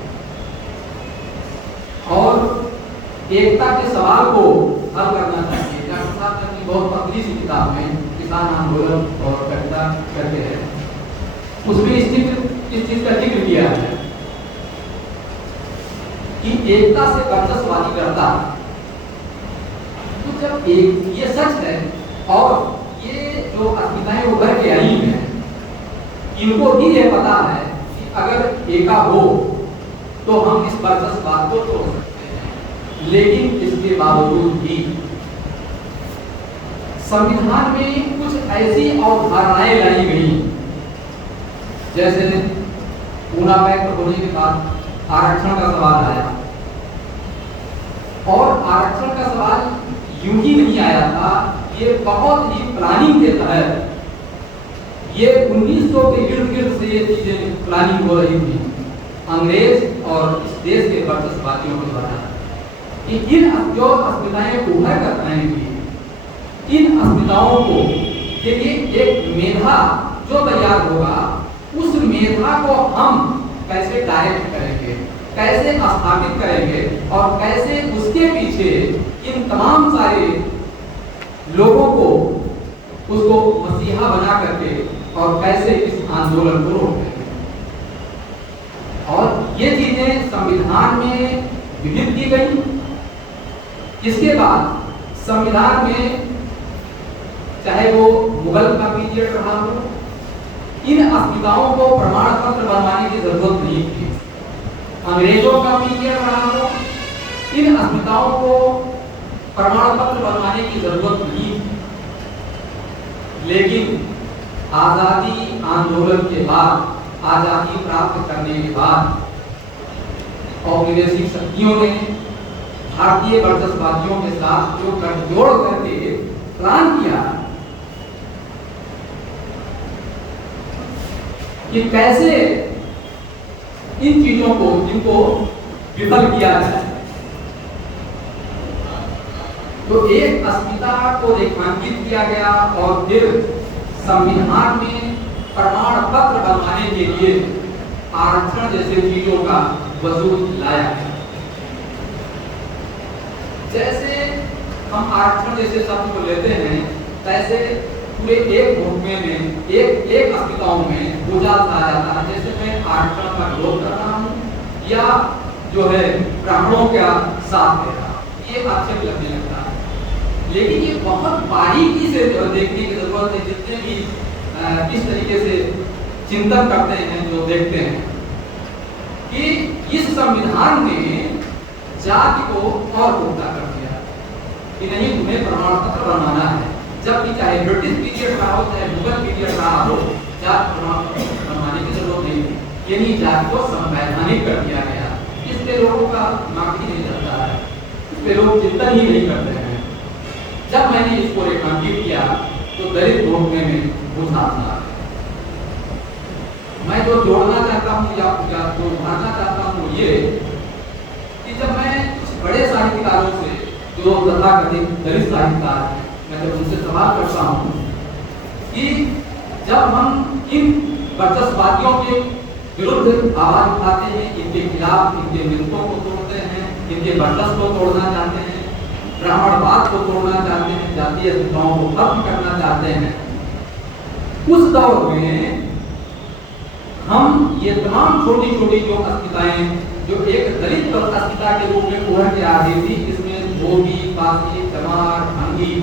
और एकता के सवाल को हल करना चाहिए। डॉक्टर साहब ने अपनी बहुत पतली सी किताब में किसान आंदोलन और कविता करते हैं, उसमें इस चीज का जिक्र किया है कि एकता से वर्चस्ववादी लड़ता। तो जब एक ये सच है और ये जो अस्मिताएं उभर के आई हैं, इनको भी ये पता है कि अगर एका हो तो हम इस वर्चस्ववाद को तोड़ सकते हैं, लेकिन इसके बावजूद भी संविधान में कुछ ऐसी अवधारणाएं लाई गई, जैसे पूना पैक्ट होने के बाद आरक्षण का सवाल आया और आरक्षण का सवाल यूं ही नहीं आया था, ये बहुत ही प्लानिंग के तहत ये 1900 के इर्द गिर्द से ये चीजें प्लानिंग हो रही थी अंग्रेज और इस देश के वर्चस्ववादियों के द्वारा कि इन जो अस्मिताएं उभर कर आएंगी, इन अस्मिताओं को के लिए एक मेधा जो तैयार होगा, उस मेधा को हम कैसे डायरेक्ट करेंगे, कैसे स्थापित करेंगे और कैसे उसके पीछे इन तमाम सारे लोगों को उसको मसीहा बना करके और कैसे इस आंदोलन को रोकेंगे। और ये चीजें संविधान में विहित की गई। इसके बाद संविधान में चाहे वो मुगल का पीरियड रहा हो, इन अस्मिताओं को प्रमाण पत्र बनवाने की जरूरत नहीं थी। अंग्रेजों का पीरियड रहा हो, इन अस्मिताओं को प्रमाण पत्र बनवाने की जरूरत नहीं थी। लेकिन आजादी आंदोलन के बाद, आजादी प्राप्त करने के बाद औपनिवेशिक शक्तियों ने भारतीय वर्चस्ववादियों के साथ जो गठजोड़ करके प्लान किया कि कैसे इन चीजों को इनको विफल किया जाए, तो एक अस्मिता को रेखांकित किया गया और फिर संविधान में प्रमाण पत्र बनवाने के लिए आरक्षण जैसे चीजों का वजूद लाया गया। जैसे हम आरक्षण जैसे शब्द को लेते हैं, तैसे पूरे एक मुकदमे में एक अस्मिताओं में बुझा आ जाता है। जैसे मैं आरक्षण का विरोध कर रहा हूँ या जो है ब्राह्मणों का साथ दे रहा, ये आक्षेप लगने लगता है। लेकिन ये बहुत बारीकी से देखने की जरूरत है। जितने भी किस तरीके से चिंतन करते हैं, जो देखते हैं कि इस संविधान ने जाति को और पुख्ता कर दिया कि नहीं, तुम्हें प्रमाण पत्र बनवाना है। जबकि चाहे ब्रिटिश पीरियड रहा हो, चाहे मुगल पीरियड रहा हो, जाति प्रमाण पत्र बनवाने की जरूरत नहीं थी। यानी जाति को संवैधानिक कर दिया गया। इस पे लोगों का दिमाग ही नहीं चलता है, इस पे लोग चिंतन ही नहीं करते हैं। जब मैंने इसको रेखांकित किया तो दलित भोगने में बुझा था। मैं जो जोड़ना चाहता हूँ या जो उभारना चाहता हूँ ये कि जब मैं कुछ बड़े साहित्यकारों से, जो तथाकथित दलित साहित्यकार हैं, मैं जब उनसे सवाल करता हूँ कि जब हम इन वर्चस्ववादियों के विरुद्ध आवाज उठाते हैं, इनके खिलाफ, इनके मिथकों को तोड़ते हैं, इनके वर्चस्व को तोड़ना चाहते हैं, ब्राह्मणवाद को तोड़ना चाहते हैं, जातीय अस्मिताओं को खत्म करना चाहते हैं, उस दौर में हम ये तमाम छोटी छोटी जो अस्मिताएं, जो एक दलित अस्मिता के रूप में उभर के आ रही थी, इसमें धोबी, पासी, चमार, भंगी,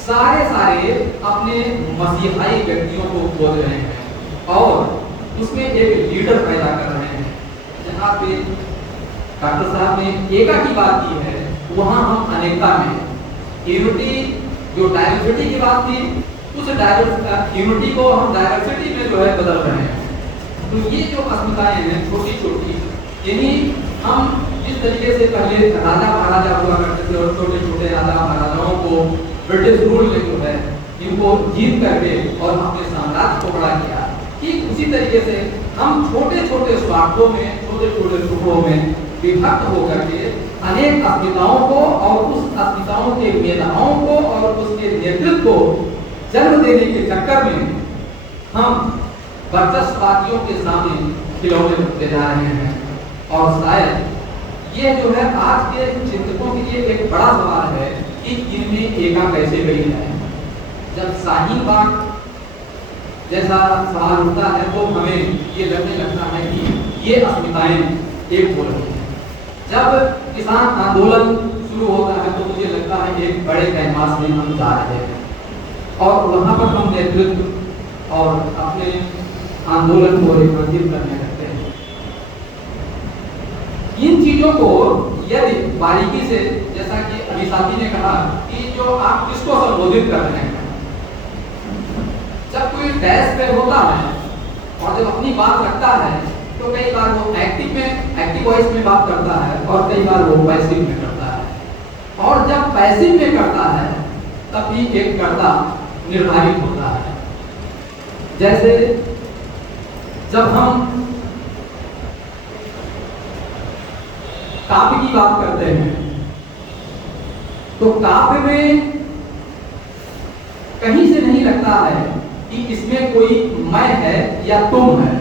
सारे अपने मसीहाई व्यक्तियों को खोज रहे हैं और उसमें एक लीडर पैदा कर रहे हैं। जहाँ पे डॉक्टर साहब ने एका की बात की है, वहाँ हम अनेकता में, यूनिटी जो डाइवर्सिटी की बात थी, उस यूनिटी को हम डाइवर्सिटी में जो है बदल रहे हैं। तो ये जो अस्मिताएं हैं छोटी छोटी, यानी हम जिस तरीके से पहले राजा महाराजा हुआ करते थे और छोटे छोटे राजा महाराजाओं को ब्रिटिश रूल ने जो है इनको जीत करके और अपने साम्राज्य को बड़ा किया, ठीक उसी तरीके से हम छोटे छोटे स्वार्थों में, छोटे छोटे टुकड़ों में विभक्त होकर के अनेक अस्मिताओं को और उस अस्मिताओं के मेधाओं को और उसके नेतृत्व को जन्म देने के चक्कर में हम वर्चस्ववादियों के सामने खिलौने बनते जा रहे हैं। और शायद ये जो है आज के चिंतकों के लिए एक बड़ा सवाल है कि इनमें एका कैसे गई है। जब शाहीन बाग जैसा सवाल उठता है तो हमें ये लगने लगता है कि ये अस्मिताएं एक हो रही हैं। जब किसान आंदोलन शुरू होता है तो मुझे लगता है एक बड़े कैनवास में हम जा रहे हैं और वहाँ पर हम नेतृत्व और अपने आंदोलन को रेखांकित करने लगते हैं। इन चीजों को यदि बारीकी से, जैसा कि अभी साथी ने कहा कि जो आप किसको संबोधित कर रहे हैं, जब कोई डैश पे होता है और जब अपनी बात रखता है तो कई बार वो एक्टिव वॉइस में बात करता है और कई बार वो पैसिव में करता है। और जब पैसिव में करता है तब भी एक कर्ता निर्धारित होता है। जैसे जब हम काव्य की बात करते हैं तो काव्य में कहीं से नहीं लगता है कि इसमें कोई मैं है या तुम है,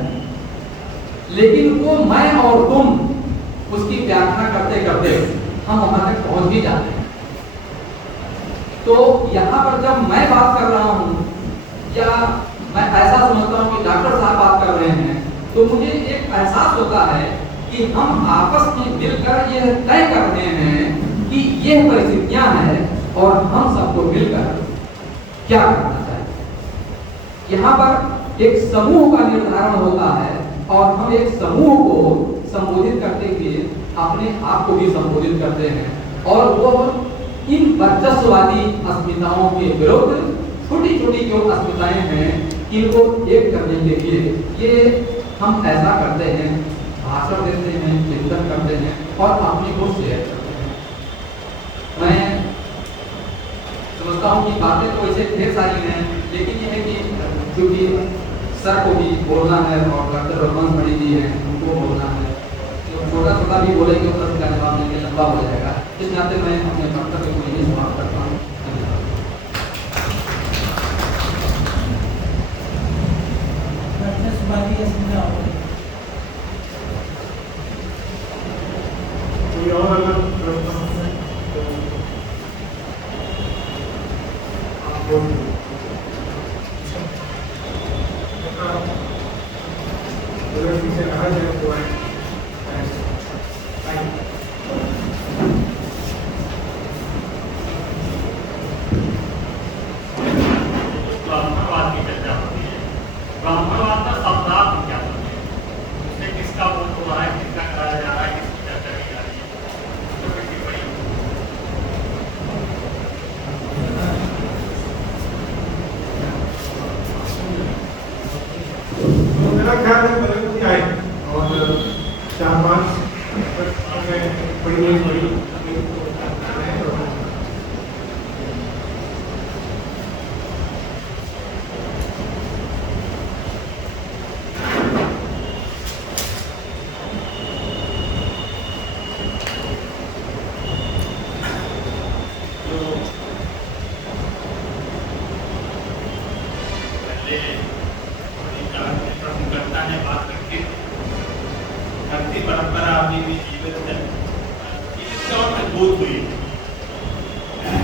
लेकिन वो मैं और तुम उसकी व्याख्या करते करते हम वहां तक पहुंच भी जाते हैं। तो यहाँ पर जब मैं बात कर रहा हूँ या मैं ऐसा समझता हूँ कि डॉक्टर साहब बात कर रहे हैं तो मुझे एक एहसास होता है कि हम आपस में मिलकर यह तय कर रहे हैं कि यह परिस्थितियां हैं और हम सबको मिलकर क्या करना चाहिए। यहाँ पर एक समूह का निर्धारण होता है और हम एक समूह को संबोधित करते हुए अपने आप को भी संबोधित करते हैं और वो इन वर्चस्ववादी अस्मिताओं के विरुद्ध छोटी छोटी जो अस्मिताएं हैं इनको एक करने के लिए ये हम ऐसा करते हैं, भाषण देते हैं, चिंतन करते हैं और अपने को शेयर करते हैं। मैं समझता हूँ कि बातें तो वैसे ढेर सारी हैं, लेकिन ये है कि क्योंकि सर को भी बोलना है और डॉक्टर रघुवंश मणि जी हैं उनको बोलना है, तो छोटा छोटा भी बोलेंगे तो उसका जवाब देंगे लंबा हो जाएगा। इस नाते मैं अपने वक्तव्य को यही समाप्त करता हूँ। कोई और अगर प्रश्न है तो आप बोल से कहा जाए तो ब्राह्मणवाद की चर्चा होती है। ब्राह्मणवाद का शब्दार्थ क्या होता है, उससे किसका बोध हो रहा है, किसका कराया जा रहा है, किसकी चर्चा की जा रही है, तो किसकी बड़ी तो मेरा ख्याल है प्रगति आए और 4-5 बड़ी भक्ति परंपरा अभी भी जीवित है, इससे और मजबूत हुई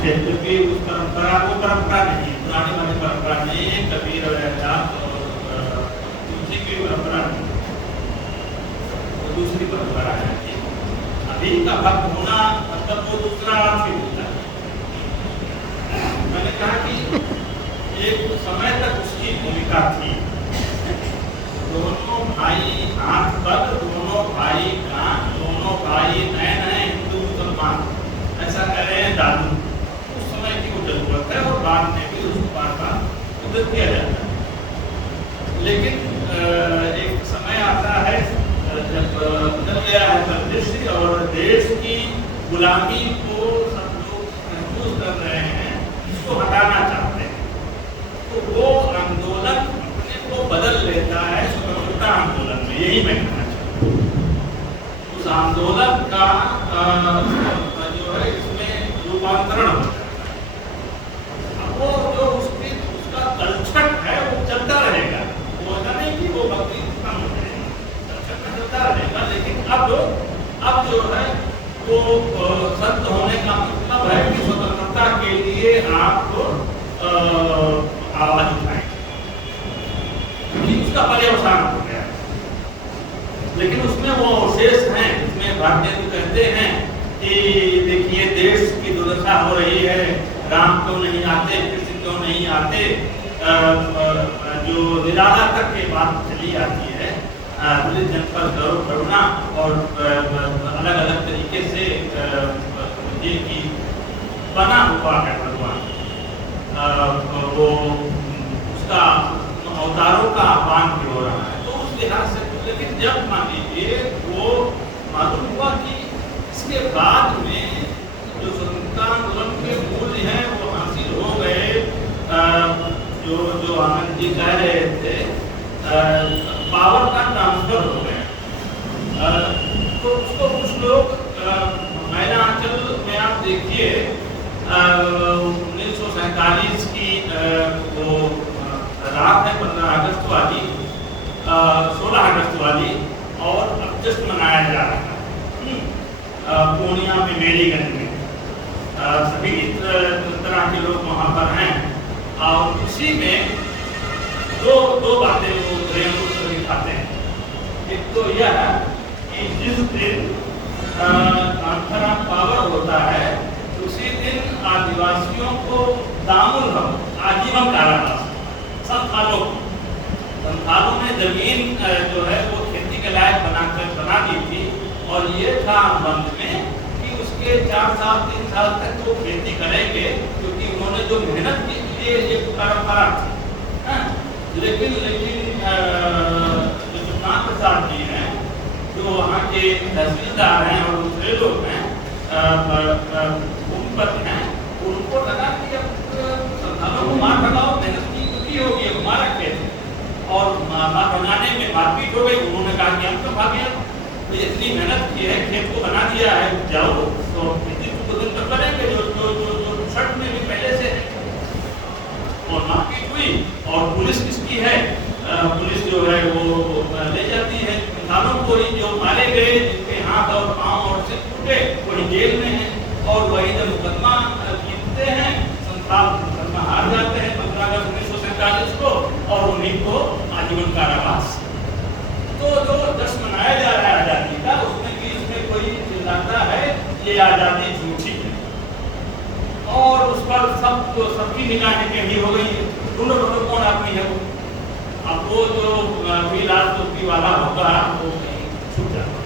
है, क्योंकि उस परंपरा को परंपरा नहीं, पुरानी वाली परंपरा नहीं है, कबीर और रैदास और तुलसी की परंपरा नहीं, वो दूसरी परंपरा है। अभी का भक्त होना मतलब वो दूसरा अर्थ ही होता है। मैंने कहा कि एक समय तक उसकी भूमिका थी, दोनों भाई हाथ पर, दोनों भाई गांठ, दोनों भाई नए नए हिंदू मुसलमान, ऐसा कह रहे हैं दादू। उस समय की वो जरूरत है और बाद में भी उसको बार बार उद्धृत किया जाता है। लेकिन एक समय आता है जब बदल गया है परिदृश्य और देश की गुलामी को सब लोग महसूस कर रहे हैं, इसको हटाना चाहते हैं, तो वो आंदोलन अपने को बदल लेता है स्वतंत्रता आंदोलन में। यही मैं कहना चाहता हूँ। उस आंदोलन का जो है इसमें रूपांतरण हो। अब वो जो उसका तलछट है वो चलता रहेगा, वो ऐसा नहीं कि वो भक्ति खत्म हो जाएगी, तलछट में चलता रहेगा। लेकिन अब जो है वो संत होने का मतलब है कि स्वतंत्रता के लिए आप आवाज उठाएं, उसका पर्यवसान हो गया। लेकिन उसमें वो अवशेष हैं, उसमें भारतीय कहते हैं कि देखिए देश की दुर्दशा हो रही है, राम क्यों नहीं आते, कृष्ण क्यों नहीं आते, जो निराला तक के बात चली आती है, दलित जन पर गौरव करुणा और अलग अलग तरीके से ये की बना हुआ है भगवान, वो उसका अवतारों का आह्वान भी हो रहा है। तो उस लिहाज से, लेकिन जब मान लीजिए वो मालूम हुआ कि इसके बाद में जो स्वतंत्रता आंदोलन के मूल्य हैं वो हासिल हो गए, जो आनंद जी कह रहे थे, पावर का ट्रांसफर हो गया। तो उसको कुछ लोग मैनांचल में आप देखिए 1947 की वो रात है 15 अगस्त वाली, 16 अगस्त वाली, और अब जश्न मनाया जा रहा है पूर्णिया में, मेरीगंज में सभी तरह के लोग वहाँ पर हैं। और उसी में दो बातें वो दिखाते हैं। एक तो यह कि जिस दिन पावर होता है उसी दिन आदिवासियों को दामुल हम आजीवन कारावास, संथालों में जमीन जो है वो खेती के लायक बना दी थी, और ये था अनुबंध में कि उसके 4 साल 3 साल तक वो खेती करेंगे, क्योंकि उन्होंने जो मेहनत की ये परंपरा थी। लेकिन विश्वनाथ प्रसाद जी हैं जो वहाँ के तहसीलदार हैं और दूसरे लोग हैं, भूमिपति हैं, उनको लगा कि अब संस्थानों को मार भगाओ, मेहनत की क्योंकि होगी, हमारा खेत है, और मार भगाने में मारपीट हो गई। उन्होंने कहा कि हम तो भागे, तो इतनी मेहनत की है, खेत को बना दिया है, जाओ तो इतनी तो दिन तक करेंगे जो शर्ट में भी पहले से है। और मारपीट हुई, और पुलिस किसकी है, पुलिस जो है वो ले जाती है इंसानों को ही, जो मारे गए, जिनके हाथ और पांव और सिर टूटे, वही जेल में है, और वही जब मुकदमा जीतते हैं, संस्थान मुकदमा हार जाते हैं 15 अगस्त 1947 को, और उन्हीं को आजीवन कारावास। तो जो जश्न मनाया जा रहा है आजादी का, उसमें भी इसमें कोई चिल्लाता है ये आजादी झूठी है, और उस पर सबकी निगाहें टेढ़ी हो गई। ढूंढो कौन आदमी है वो, अब वो जो लाल टोपी वाला होगा वो कहीं छुप जाता।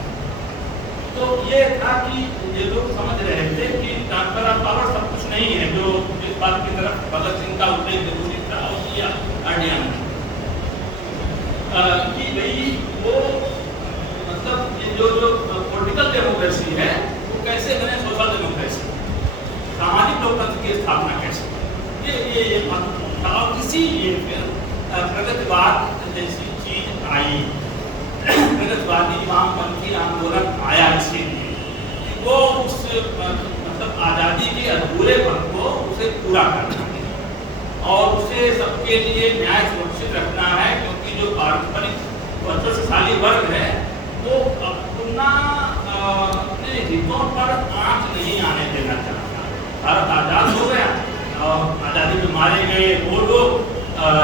तो ये था कि ये लोग समझ रहे थे कि ट्रांसफर ऑफ पावर सब कुछ नहीं है, जो इस बात की तरफ भगत सिंह का उल्लेख जरूरी था और किया आर्डियन कि भाई वो मतलब ये जो पॉलिटिकल डेमोक्रेसी है वो कैसे बने सोशल डेमोक्रेसी, सामाजिक लोकतंत्र की स्थापना कैसे, ये महत्वपूर्ण था। और इसीलिए फिर प्रगतिवाद जैसी चीज आई, प्रगतिवादी वामपंथी आंदोलन आया, इसीलिए वो उस मतलब आज़ादी के अधूरेपन को उसे पूरा करना है और उसे सबके लिए न्याय सुरक्षित रखना है, क्योंकि जो पारंपरिक वर्चस्वशाली वर्ग है वो अपना अपने हितों पर आंच नहीं आने देना चाहता। भारत आज़ाद हो गया और आज़ादी में मारे गए वो लोग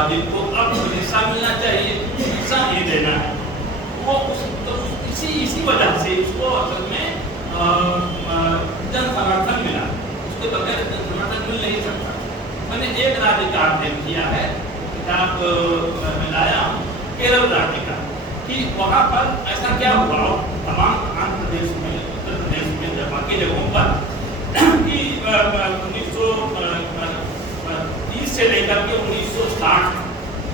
जिनको अब हिस्सा मिलना चाहिए, हिस्सा नहीं देना है, वो इसी वजह से इसको असल में जन समर्थन मिला, उसके बगैर जन समर्थन मिल नहीं सकता। मैंने एक राज्य का अध्ययन किया है, किताब मिलाया केरल राज्य का, कि वहाँ पर ऐसा क्या हुआ तमाम आंध्र प्रदेश में, उत्तर प्रदेश में, बाकी जगहों पर कि 1930 से लेकर के 1960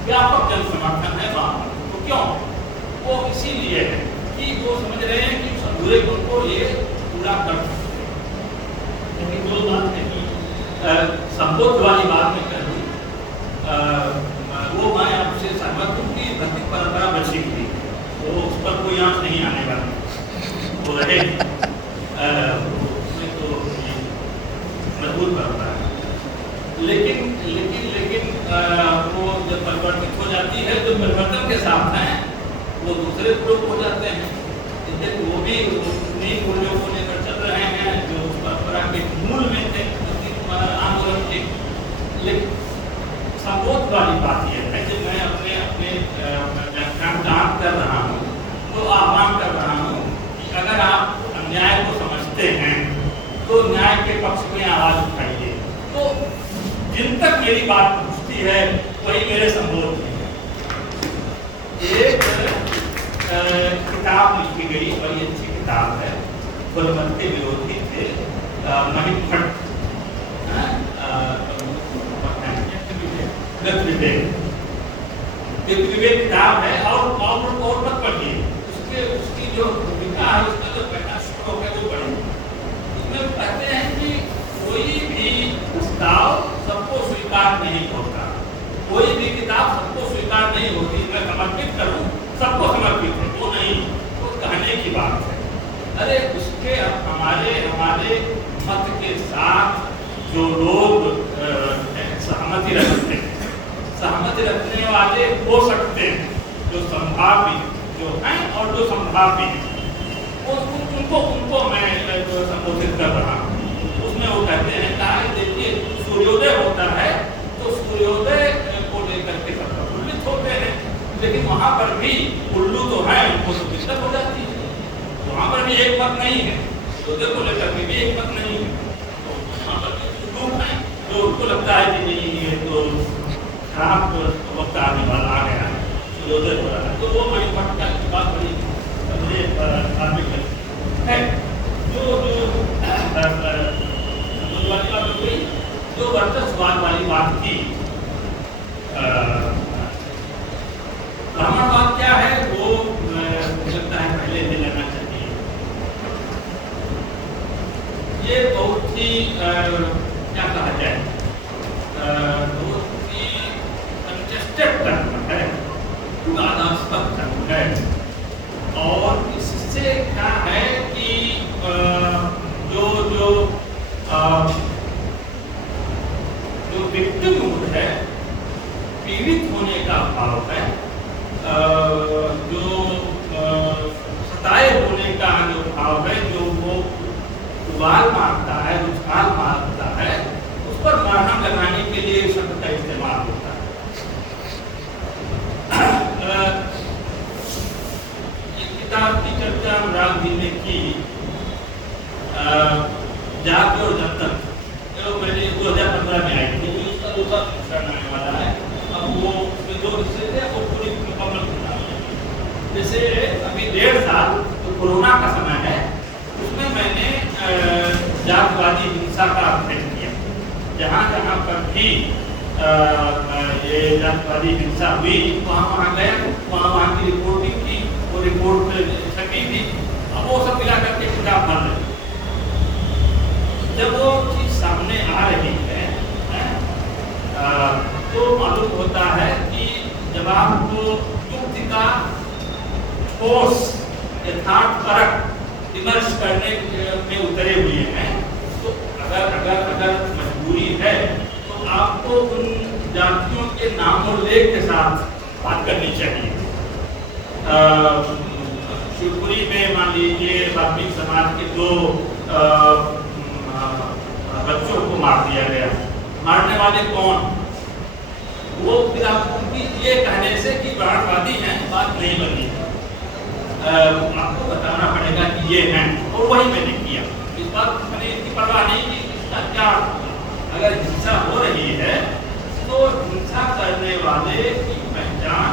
व्यापक जन समर्थन है वहाँ पर। तो क्यों? वो इसीलिए है कि वो समझ रहे हैं कि अधूरेपन को ये पूरा कर सकते हैं। लेकिन जो बात है कि संबोध वाली बात में करूँ, वो मैं आपसे सहमत हूँ कि भक्ति परंपरा बची हुई, वो उस पर कोई आंच नहीं आने वाली। वो रहेगी, उसमें तो ये मजबूत करता है। लेकिन वो जब परिवर्तित हो जाती है तो परिवर्तन के साथ हैं वो दूसरे ग्रुप हो जाते हैं, इसलिए वो भी उन्हीं मूल्यों को लेकर चल रहे हैं जो उस परंपरा के मूल में थे आंदोलन के। लेकिन संबोध वाली बात यह है कि मैं अपने व्याख्यान कर रहा हूँ तो आह्वान कर रहा हूँ कि अगर आप अन्याय को समझते हैं तो न्याय के पक्ष में आवाज उठाइए। तो जिन तक मेरी बात पहुँचती है वही मेरे संबोध में है। एक किताब लिखी गई, बड़ी अच्छी किताब है, गुलमत के विरोधी थे महिम भट्ट, विवेक किताब है और मत पढ़िए, उसकी जो भूमिका है, उसका जो पहला श्लोक है वो पढ़िए। उसमें कहते हैं कि कोई भी प्रस्ताव सबको स्वीकार नहीं होता, कोई भी किताब सबको स्वीकार नहीं होती। मैं समर्पित करूं सबको समर्पित है वो नहीं, वो कहने की बात है। अरे उसके हमारे मत के साथ जो लोग सहमति रखने वाले हो सकते हैं, जो संभावी जो हैं और जो संभावी हैं, उनको मैं संबोधित कर रहा हूँ। उसमें वो कहते हैं कहा देखिए सूर्योदय होता है तो सूर्योदय को लेकर के सब प्रफुल्लित होते हैं, लेकिन वहाँ पर भी उल्लू तो है, उनको तो दिक्कत हो जाती है। वहाँ पर भी एक मत नहीं है, सूर्योदय को लेकर के भी एक मत नहीं है। तो वहाँ पर भी उल्लू है जो उनको लगता है कि नहीं ये तो खराब वक्त आने वाला आ गया है, सूर्योदय हो रहा है। तो वो महिम भट्ट की बात बड़ी धार्मिक है। जो वर्चस्ववाद वाली बात की, ब्राह्मणवाद क्या है वो लगता है पहले से लेना चाहिए। ये बहुत ही क्या कहा जाए, बहुत ही कंटेस्टेड टर्म है, विवादास्पद टर्म है। और इससे क्या है कि जो विक्टिमहुड है, पीड़ित होने का भाव है, जो सताए होने का जो भाव है, जो वो उबाल मारता है, उछाल मारता है, उस पर मरहम लगाने के लिए शब्द का इस्तेमाल होता है। किताब की चर्चा अनुराग जी ने की, जाति और जनतंत्र, जो मैंने 2015 में आई थी, उसका दूसरा संस्करण आने वाला है। अब वो उसमें जो हिस्से थे वो पूरी मुकम्मल होना है। जैसे अभी 1.5 साल तो कोरोना का समय है, उसमें मैंने जातिवादी हिंसा का अध्ययन किया। जहाँ पर भी ये जातिवादी हिंसा हुई वहाँ गया, वहाँ की रिपोर्टिंग की, वो रिपोर्ट छपी थी। अब वो सब मिला करके किताब बन रही। जब वो चीज सामने आ रही है तो मालूम होता है कि जब आपको युक्ति का ठोस यथार्थपरक विमर्श करने में उतरे हुए हैं, तो अगर मजबूरी है तो आपको उन जातियों के नामोल्लेख के साथ बात करनी चाहिए। शिवपुरी में मान लीजिए वाल्मीकि समाज के 2 बच्चों को मार दिया गया। मारने वाले कौन? वो फिर आपको ये कहने से कि ब्राह्मणवादी हैं बात नहीं बनी। आपको बताना पड़ेगा कि ये हैं, और वही मैंने किया। इस बात मैंने इसकी परवाह नहीं की इसका क्या। अगर हिंसा हो रही है तो हिंसा करने वाले की पहचान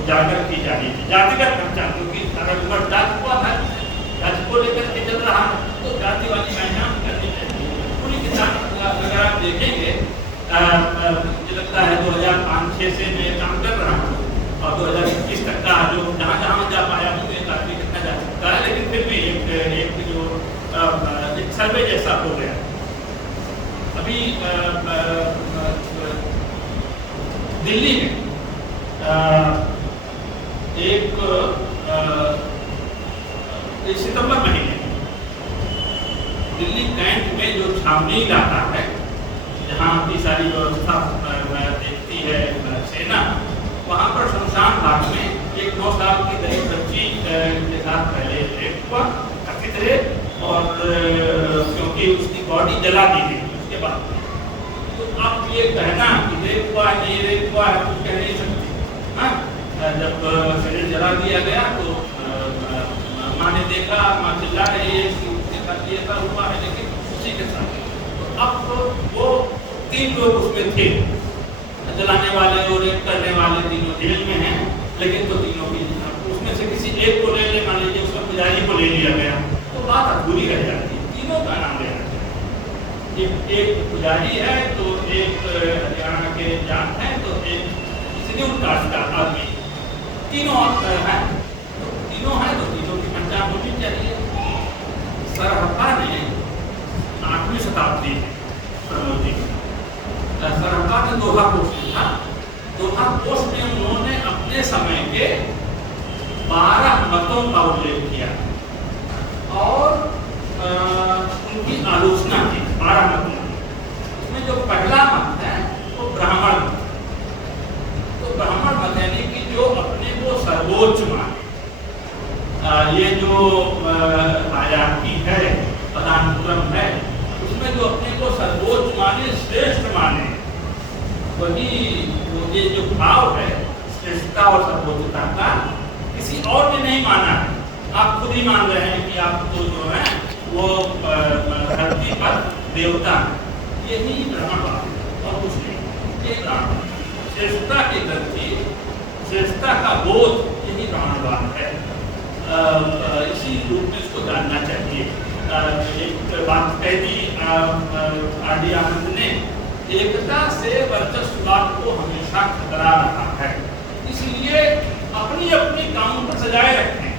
उजागर की जानी चाहिए, जातिगत पहचान, क्योंकि सारा विमर्श जाति को लेकर के चल रहा है, तो जाति वाली पहचान करनी चाहिए। पूरी किताब अगर आप देखेंगे, मुझे लगता है 2005-06 से मैं काम कर रहा हूँ और 2021 तक का जो जहाँ जा पाया हूँ एक आदमी कितना जा सकता है, लेकिन फिर भी एक जो एक सर्वे जैसा हो गया। अभी दिल्ली में एक सितंबर महीने दिल्ली कैंट में जो छावनी इलाका है, जहाँ की सारी व्यवस्था देखती है सेना, वहाँ पर शमशान घाट में एक 9 साल की दलित बच्ची के साथ पहले रेप हुआ, कथित रेप, और क्योंकि उसकी बॉडी जला दी गई उसके बाद। तो आप ये कहना कि रेप हुआ है, नहीं रेप हुआ है, कुछ कह नहीं सकते। हाँ, जब शरीर जला दिया गया तो माँ ने देखा, माँ चिल्ला रही है कि उसके साथ ये ऐसा हुआ है, लेकिन उसी के साथ। तो अब तो वो 3 लोग उसमें थे, जलाने वाले और रेप करने वाले, तीनों जेल में हैं, लेकिन तो तीनों की उसमें से किसी एक को ले मान लीजिए, उसका पुजारी को ले लिया गया, तो बात अधूरी रह जाती है। तीनों का नाम लेना चाहिए। एक पुजारी है, तो एक हरियाणा के जाट है, तो एक शेड्यूल कास्ट का आदमी, तीनों हैं। तो तीनों हैं तो तीनों की पहचान होनी चाहिए। सरहप्पा ने 8वीं शताब्दी में सरहप्पा ने दोहा कोष लिखा। दोहा कोष में उन्होंने अपने समय के 12 मतों का उल्लेख किया और उनकी आलोचना की। 12 मतों उसमें जो पहला मत है वो ब्राह्मण मत। तो ब्राह्मण मत यानी कि जो अपने को सर्वोच्च माने, ये जो हायरार्की है, पदानुक्रम है, उसमें जो अपने को सर्वोच्च माने, श्रेष्ठ माने, वही ये जो भाव है श्रेष्ठता और सर्वोच्चता का, किसी और ने नहीं माना है। आप खुद ही मान रहे हैं कि आप तो जो है वो धरती पर देवता है, यही ब्राह्मणवाद है और कुछ नहीं। ये ब्राह्मण श्रेष्ठता की ग्रंथि, श्रेष्ठता का बोध, यही ब्राह्मणवाद है। इसी रूप में इसको जानना चाहिए। एक बात कह दी आर.डी. आनंद ने, एकता से वर्चस्ववाद को हमेशा खतरा रहा है, इसलिए अपनी अपनी काउंटर सजाए रखें,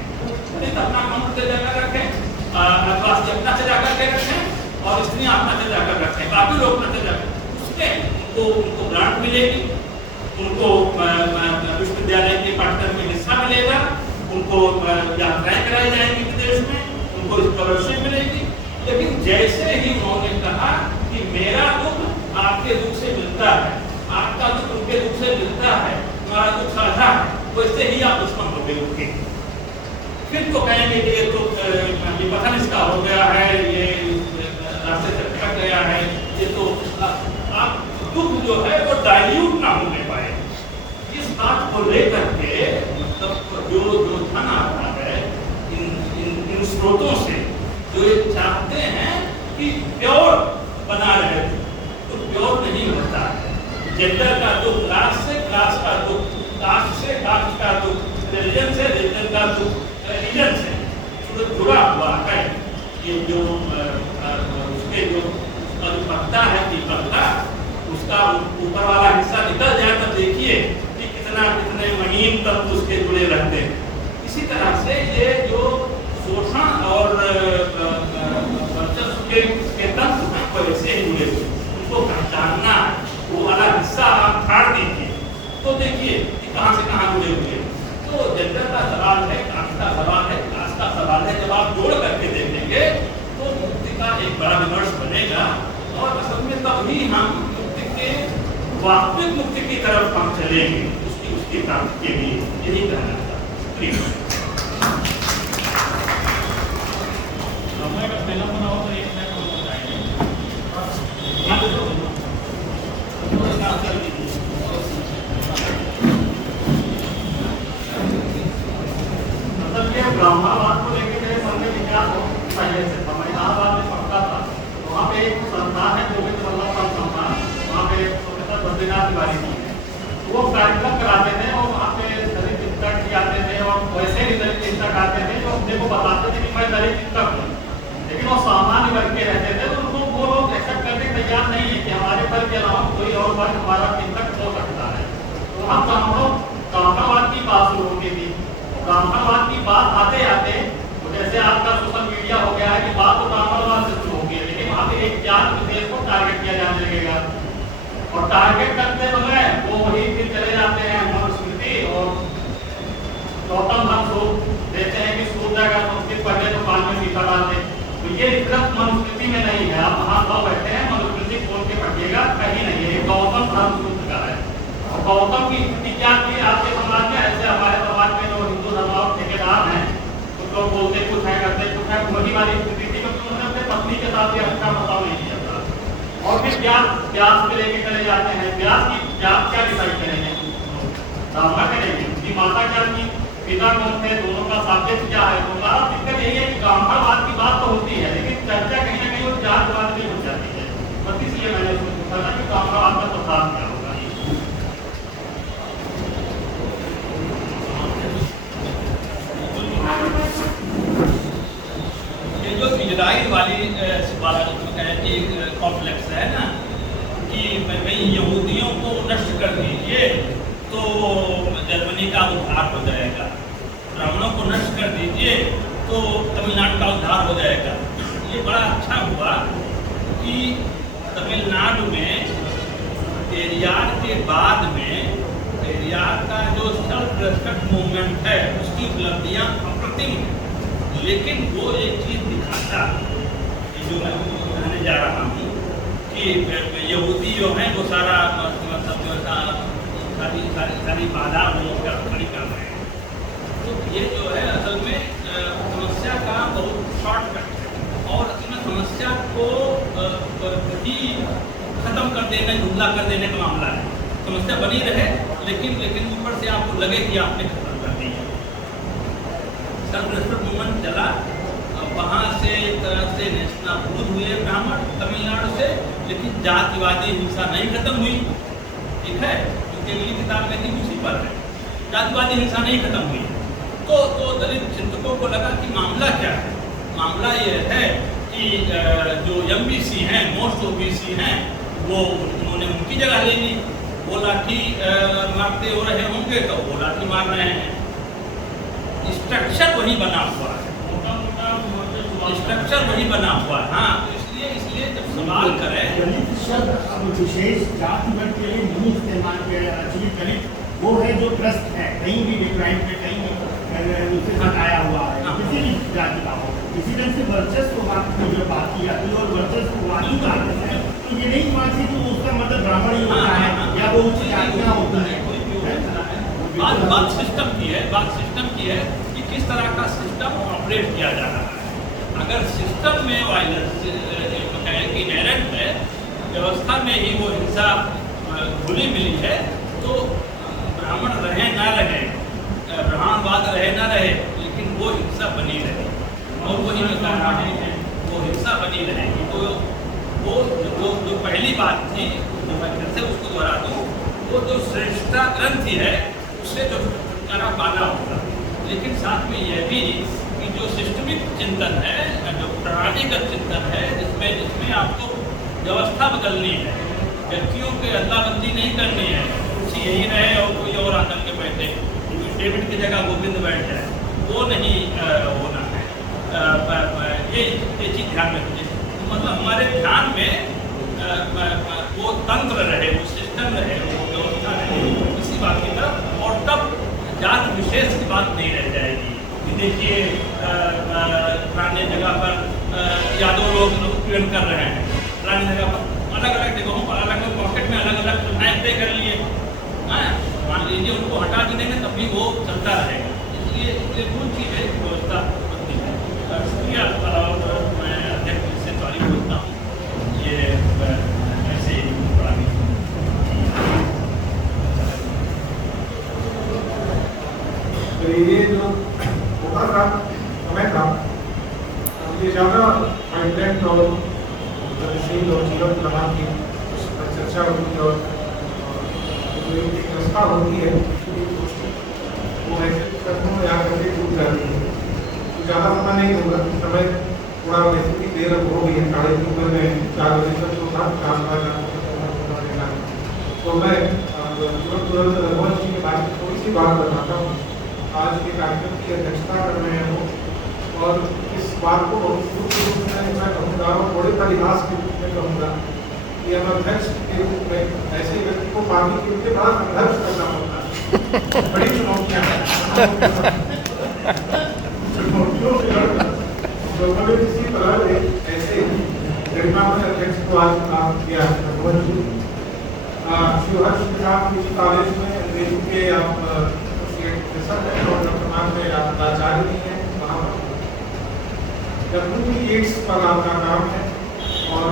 अपना काउंटर सजा कर रखें, आदिवासी अपना सजा करके रखें और स्त्रियां अपना सजा कर रखें, काफी लोग अपना सजा कर, उसमें तो उनको ग्रांट मिलेगी, उनको विश्वविद्यालय के पाठ्यक्रम में हिस्सा मिलेगा, उनको यात्राएं कराई जाएंगी विदेश में, उनको स्कॉलरशिप मिलेगी। लेकिन जैसे ही उन्होंने कहा कि मेरा दुख आपके दुख से मिलता है, आपका दुख उनके दुख से मिलता है, हमारा दुख साझा है, वैसे ही आप दुश्मन हो गए उनके। फिर तो कहेंगे कि ये तो पतन इसका हो गया है, ये रास्ते से भटक गया है, ये तो आप दुख जो है वो डाइल्यूट ना होने पाए। इस बात को लेकर के मतलब जो धन आता है इन स्रोतों से, जो ये चाहते हैं कि प्योर बना रहे, तो प्योर नहीं होता है। जेंडर का दुख क्लास से, क्लास का दुख कास्ट से, कास्ट का दुख रिलीजन से, रिलीजन का दुख रिलीजन से जुड़ा हुआ है। ये जो उसके जो पत्ता है दीपकता, उसका ऊपर वाला हिस्सा निकल जाए तो देखिए कि कितने महीन तक उसके जुड़े रहते हैं। इसी तरह से ये जो शोषण और वर्चस्व के तंत्र हैं वैसे ही जुड़े हुए, उनको पहचानना है, वो वाला हिस्सा आप फाड़ दीजिए तो देखिए कि कहाँ से कहाँ जुड़े हुए। तो जेंडर का सवाल है, कास्ट का सवाल है, कास्ट का सवाल है, जब आप जोड़ करके देखेंगे तो मुक्ति का एक बड़ा विमर्श बनेगा और असल में तभी हम मुक्ति के वास्तविक मुक्ति की तरफ हम चलेंगे, उसकी प्राप्ति के लिए। यही कहना था। ब्राह्मणवाद को लेकर मेरे मन में विचार पहले से था। मैं इलाहाबाद में पढ़ता था, वहाँ पे एक संस्थान है गोविंद वल्लभ पंत संस्थान, वहाँ पे प्रोफेसर बद्रीनाथ तिवारी जी है, वो कार्यक्रम कराते थे और वहाँ पे दलित चिंतक भी आते थे और वैसे ही दलित चिंतक आते थे जो अपने को बताते थे कि मैं दलित चिंतक हूँ, लेकिन वो सामान्य वर्ग के रहते थे, तो उनको वो लोग एक्सेप्ट करने तैयार नहीं है कि हमारे वर्ग के अलावा कोई और वर्ग हमारा चिंतक हो सकता है। तो हम लोग ब्राह्मणवाद की बात शुरू होती थी। ब्राह्मणवाद की बात आते आते तो जैसे आपका सोशल मीडिया हो गया है कि बात तो ब्राह्मणवाद से शुरू होगी, लेकिन वहाँ पे एक जात विशेष को टारगेट किया जाने लगेगा और टारगेट करते समय वो वही फिर चले जाते हैं मनुस्मृति और गौतम हम देते हैं कि सूर्य का संस्कृत पढ़ने तो तो ये रिफरेंस मनुस्मृति में नहीं है। आप वहाँ लो बैठे हैं, मनुस्मृति खोल के पढ़िएगा, कहीं नहीं है। ये गौतम धर्म सूत्र का है। और गौतम की स्थिति क्या थी आपके समाज में? ऐसे हमारे समाज में जो हिंदू धर्म और ठेकेदार हैं, कुछ लोग बोलते कुछ है, करते कुछ है, वही वाली स्थिति थी, क्योंकि उन्होंने अपने पत्नी के साथ ये अच्छा बर्ताव नहीं किया था। और फिर व्यास पे लेके चले जाते हैं। व्यास क्या डिसाइड करेंगे? ब्राह्मण करेंगे, उनकी माता क्या थी, पिता कौन थे, दोनों का सापेक्ष क्या है? तो हमारा दिक्कत यही है कि ब्राह्मणवाद की बात तो होती है, लेकिन चर्चा कहीं ना कहीं वो जातवाद में हो जाती है। बस इसलिए मैंने उसको पूछा था कि ब्राह्मणवाद का प्रसार क्या होगा। ये जो इजराइल वाली कॉम्प्लेक्स है ना कि भाई यहूदियों को नष्ट कर दीजिए तो जर्मनी का उद्धार हो जाएगा, ब्राह्मणों को नष्ट कर दीजिए तो तमिलनाडु का उद्धार हो जाएगा। ये बड़ा अच्छा हुआ कि तमिलनाडु में पेरियार के बाद में पेरियार का जो सेल्फ रेस्पेक्ट मूवमेंट है उसकी उपलब्धियां अप्रतिम हैं। लेकिन वो एक चीज़ दिखाता जो मैं कहने जा रहा हूँ कि यहूदी जो हैं वो सारा मतलब जो सारी बाधा वो खड़ी कर रहे हैं। तो ये जो है असल में समस्या का बहुत शॉर्टकट है और इसमें समस्या को ही खत्म कर देने, धुंधला कर देने का मामला है। समस्या बनी रहे लेकिन ऊपर से आपको लगे कि आपने खत्म कर दी है। सेल्फ रेस्पेक्ट मूवमेंट चला, वहाँ से एक तरह से नेशनाभूत हुए ब्राह्मण तमिलनाडु से, लेकिन जातिवादी हिंसा नहीं खत्म हुई। ठीक है, क्योंकि अगली किताब में थी उसी पर है, जातिवादी हिंसा नहीं खत्म हुई। तो दलित चिंतकों को लगा कि मामला क्या है। मामला ये है कि जो MBC हैं, मोस्ट OBC हैं, वो उन्होंने उनकी जगह ले ली। वो लाठी मारते हो रहे होंगे तो वो लाठी मार रहे हैं। स्ट्रक्चर वही बना हुआ है, स्ट्रक्चर वही बना हुआ है। हाँ, तो इसलिए जब सवाल करें, दलित शब्द अब विशेष जाति वर्ग के लिए नहीं इस्तेमाल किया जा रहा। एक्चुअली दलित वो है जो ग्रस्त है, कहीं भी डिक्लाइन पे कहीं उसे हटाया हुआ है, किसी भी जाति का हो। इसी ढंग से वर्चस्ववाद की जो बात की जाती है और वर्चस्ववादी बात है, तो ये नहीं मानती तो उसका मतलब ब्राह्मण ही होता है या वो उच्च जातियाँ होती हैं। बात सिस्टम की है कि किस तरह का सिस्टम ऑपरेट किया जा रहा है। अगर सिस्टम में वायलेंस इनहेरेंट है, व्यवस्था में ही वो हिंसा घुली मिली है, तो ब्राह्मण रहे ना रहे, ब्राह्मणवाद रहे ना रहे, लेकिन वो हिंसा बनी रहे और वही मैं कह रहा हूँ वो हिंसा बनी रहेगी। तो वो जो पहली बात थी, जो मैं फिर से उसको दोहरा दूँ, वो जो श्रेष्ठता ग्रंथि है उससे जो छुटकारा पाना होगा। लेकिन साथ में यह भी कि जो सिस्टमिक चिंतन है, जो प्रणालीगत चिंतन है, जिसमें आपको व्यवस्था बदलनी है, व्यक्तियों के अदला-बदली नहीं करनी है, कुछ यही रहे और कोई और आकर के बैठे, डेविड की जगह गोविंद बैठ जाए, वो नहीं होना है। ये चीज़ ध्यान रखिए। मतलब हमारे ध्यान में वो तंत्र रहे, वो सिस्टम रहे, वो व्यवस्था रहे इसी बात की तरफ, और तब जात विशेष की बात नहीं रह जाएगी। देखिए पुराने जगह पर यादव लोग उत्पीड़न कर रहे हैं, पुरानी जगह पर अलग अलग जगहों पर अलग अलग पॉकेट में अलग अलग सुविधाएं तय कर लिए। मान लीजिए उनको हटा भी देंगे तब भी वो चलता रहेगा। इसलिए मूल चीज़ है व्यवस्था बनती है। शुक्रिया, मैं अध्यक्ष से सॉरी बोलता हूँ, ये ऐसे ही तो ये जो होता था समय था, ये ज़्यादा वाइब्रेंट और गतिशील और जीवन प्रधान की चर्चा होती है और जो एक व्यवस्था होती है वो ऐसे कदमों में आकर के टूट जाती है। तो ज़्यादा समय नहीं होगा, समय थोड़ा वैसे भी देर हो गई है, 3:30 में 4 बजे तक तो था, 4 तो मैं तुरंत रघुवंश जी के बारे में थोड़ी सी बात बताता हूँ। आज के कार्यक्रम की अध्यक्षता कर रहे हैं और इस बात को बहुत रूप में मैं कहूँगा और बड़े परिहास के रूप में कहूँगा कि हम अध्यक्ष के रूप में ऐसे व्यक्ति को पाने के लिए बड़ा संघर्ष करना होता है, बड़ी चुनौतियाँ हैं। चुनौतियों से लड़ना लोगों ने किसी तरह आज काम किया है रघुवंश जी। शिवहर्ष प्रताप कृषि कॉलेज में अंग्रेजी के आप प्रोफेसर हैं और वर्तमान में आप प्राचार्य भी हैं वहाँ पर। WBEDS पर आपका काम है और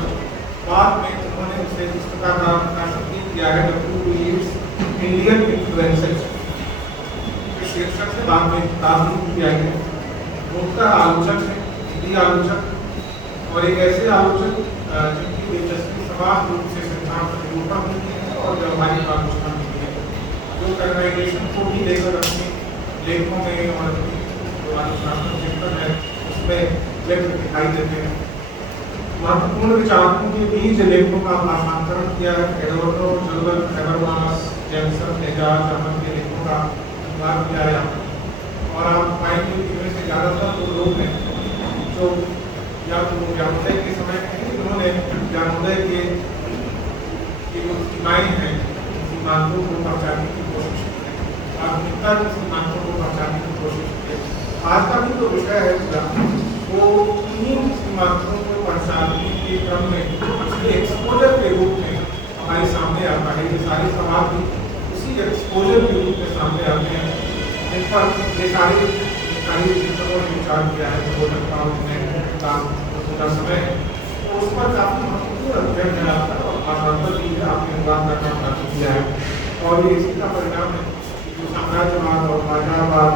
बाद में उन्होंने उसे पुस्तक का प्रकाशन भी किया है WBEDS इंडियन इन्फ्लुएंसर्स इस शीर्षक से बाद में किताब भी किया है। मुख्य आलोचक है, हिंदी आलोचक और एक ऐसे आलोचक जिनकी दिलचस्पी समान रूप से सिद्धांत निरूपण होती है और व्यवहारिक आलोचना होती है, जो कर्नाइजेशन को भी लेकर अपने लेखों में और जो आलोचनात्मक चिंतन है उसमें व्यक्त दिखाई देते हैं। महत्वपूर्ण विचारकों के बीच लेखों का भाषांतरण किया है। Eduardo, Jurgen, Habermas, Jameson, Aijaz Ahmad के लेखों का अनुवाद किया है और आप पाएंगे कि इनमें से ज़्यादातर वो लोग हैं जो या तो ज्ञानोदय के समय में उन्होंने ज्ञानोदय के जो सीमाएँ हैं सीमांतों को पहचानने की कोशिश की है, आधुनिकता के सीमांतों को पहचानने की कोशिश की है। आज का भी जो विषय है वो इन सीमांतों को पहचानने के क्रम में उसके एक्सपोजर के रूप में हमारे सामने आता है। ये सारे सवाल भी उसी एक्सपोजर के रूप में सामने आते हैं जिन पर ये सारे चिंतकों ने विचार किया है। प्रबोधन का काम पूरा समय है तो उस पर काफ़ी महत्वपूर्ण अध्ययन है आपका और भाषांतर भी आपने अनुवाद का काम काफी किया है और ये इसी का परिणाम है कि जो साम्राज्यवाद और बाजारवाद,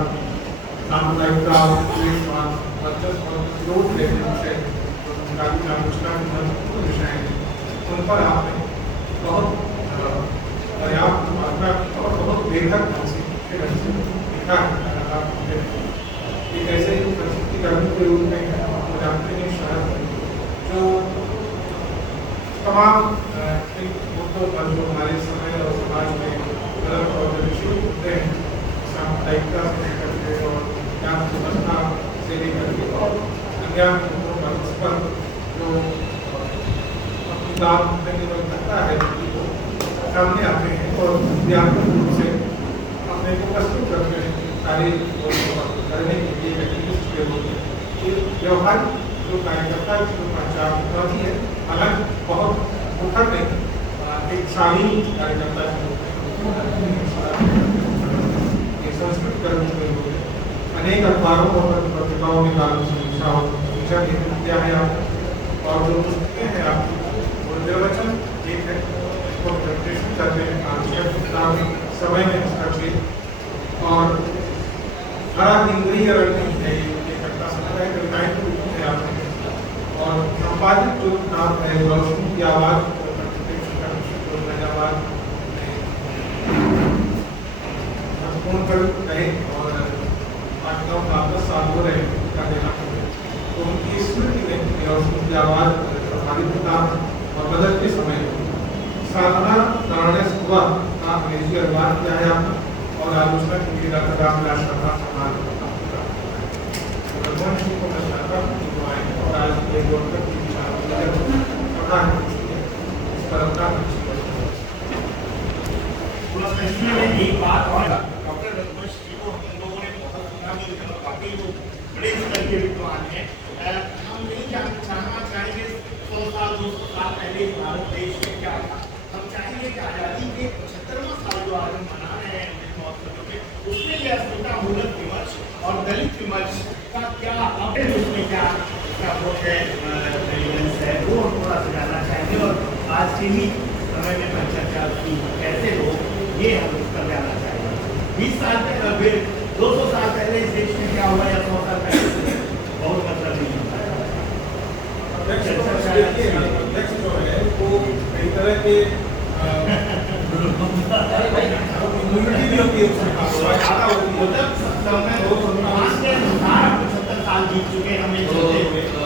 सामुदायिकता, देशवाद, वर्चस्व और विरोध जैसे विषय जो समकालीन आलोचना के महत्वपूर्ण विषय हैं उन पर आपने बहुत पर्याप्त मात्रा और बहुत बेहतर ढंग से लिखा है। एक ऐसे ही प्रसिद्धि कर्मी के रूप में जानते हैं शायद जो तमाम इन मुद्दों पर जो हमारे समय और समाज में गलत और विषय मुद्दे हैं, सामुदायिकता से लेकर के और ज्ञान व्यवस्था से लेकर के और अज्ञान मुद्दों पर उस पर जो अपनी बात करने में लगता है वो सामने आते हैं और व्यापक रूप से अपने को प्रस्तुत करते हैं सारे करने के लिए एक्टिविस्ट के रूप में। ये व्यवहारिक जो कार्यकर्ता की जो पहचान होती है अलग बहुत मुखर नहीं एक शालीन कार्यकर्ता की संस्कृत कर्मी के रूप में अनेक अखबारों और पत्रिकाओं में कानून समीक्षा और शिक्षा नेतृत्व किया है आपने और जो पुस्तकें हैं आपकी वो निर्वचन एक है इसको प्रेजेंटेशन करते हैं आवश्यक समय में हस्तक्षेप और हरा इंद्रिय रणनीति है ये करता संग्रह कविताएं तो लिखी है आपने और संपादित जो नाम है रोशनी की आवाज़ महत्वपूर्ण कर रहे और पाठकों का 10 साल हो रहे का देना तो उनकी स्मृति में रोशनी की आवाज़ प्रभावित किताब और बदलते समय साधना नारायण सुबह का अंग्रेजी अनुवाद किया है आपने और आलोचना के लिए डॉक्टर रामदास शर्मा सम्मान भगवान जी को मैं चाहता हूँ कि वो आए और आज ये जोड़कर की पढ़ा है इस पर अपना एक बात और डॉक्टर रघुवंश जी को हम लोगों ने बहुत सुना भी वाकई वो बड़े स्तर के विद्वान हैं। हम नहीं जानना चाहेंगे 100 साल 200 साल पहले भारत देश में क्या था। हम चाहेंगे कि आज़ादी के 75वां साल जो आज हम मना रहे हैं उसमें यह अस्मितामूलक विमर्श और दलित विमर्श का क्या अपडेट उसमें क्या वो है वो हम थोड़ा सा जानना चाहेंगे और आज के ही समय में चर्चा की कैसे लोग ये हम इस पर जानना चाहेंगे। 20 साल पहले 200 साल पहले इस देश में क्या हुआ या 100 साल पहले बहुत मतलब नहीं होता अध्यक्ष जो है वो कई तरह के इम्यूनिटी भी होती है उसमें ज़्यादा होती है मतलब समय वो समाज के अनुसार 75 साल जीत चुके हमें चलते हुए तो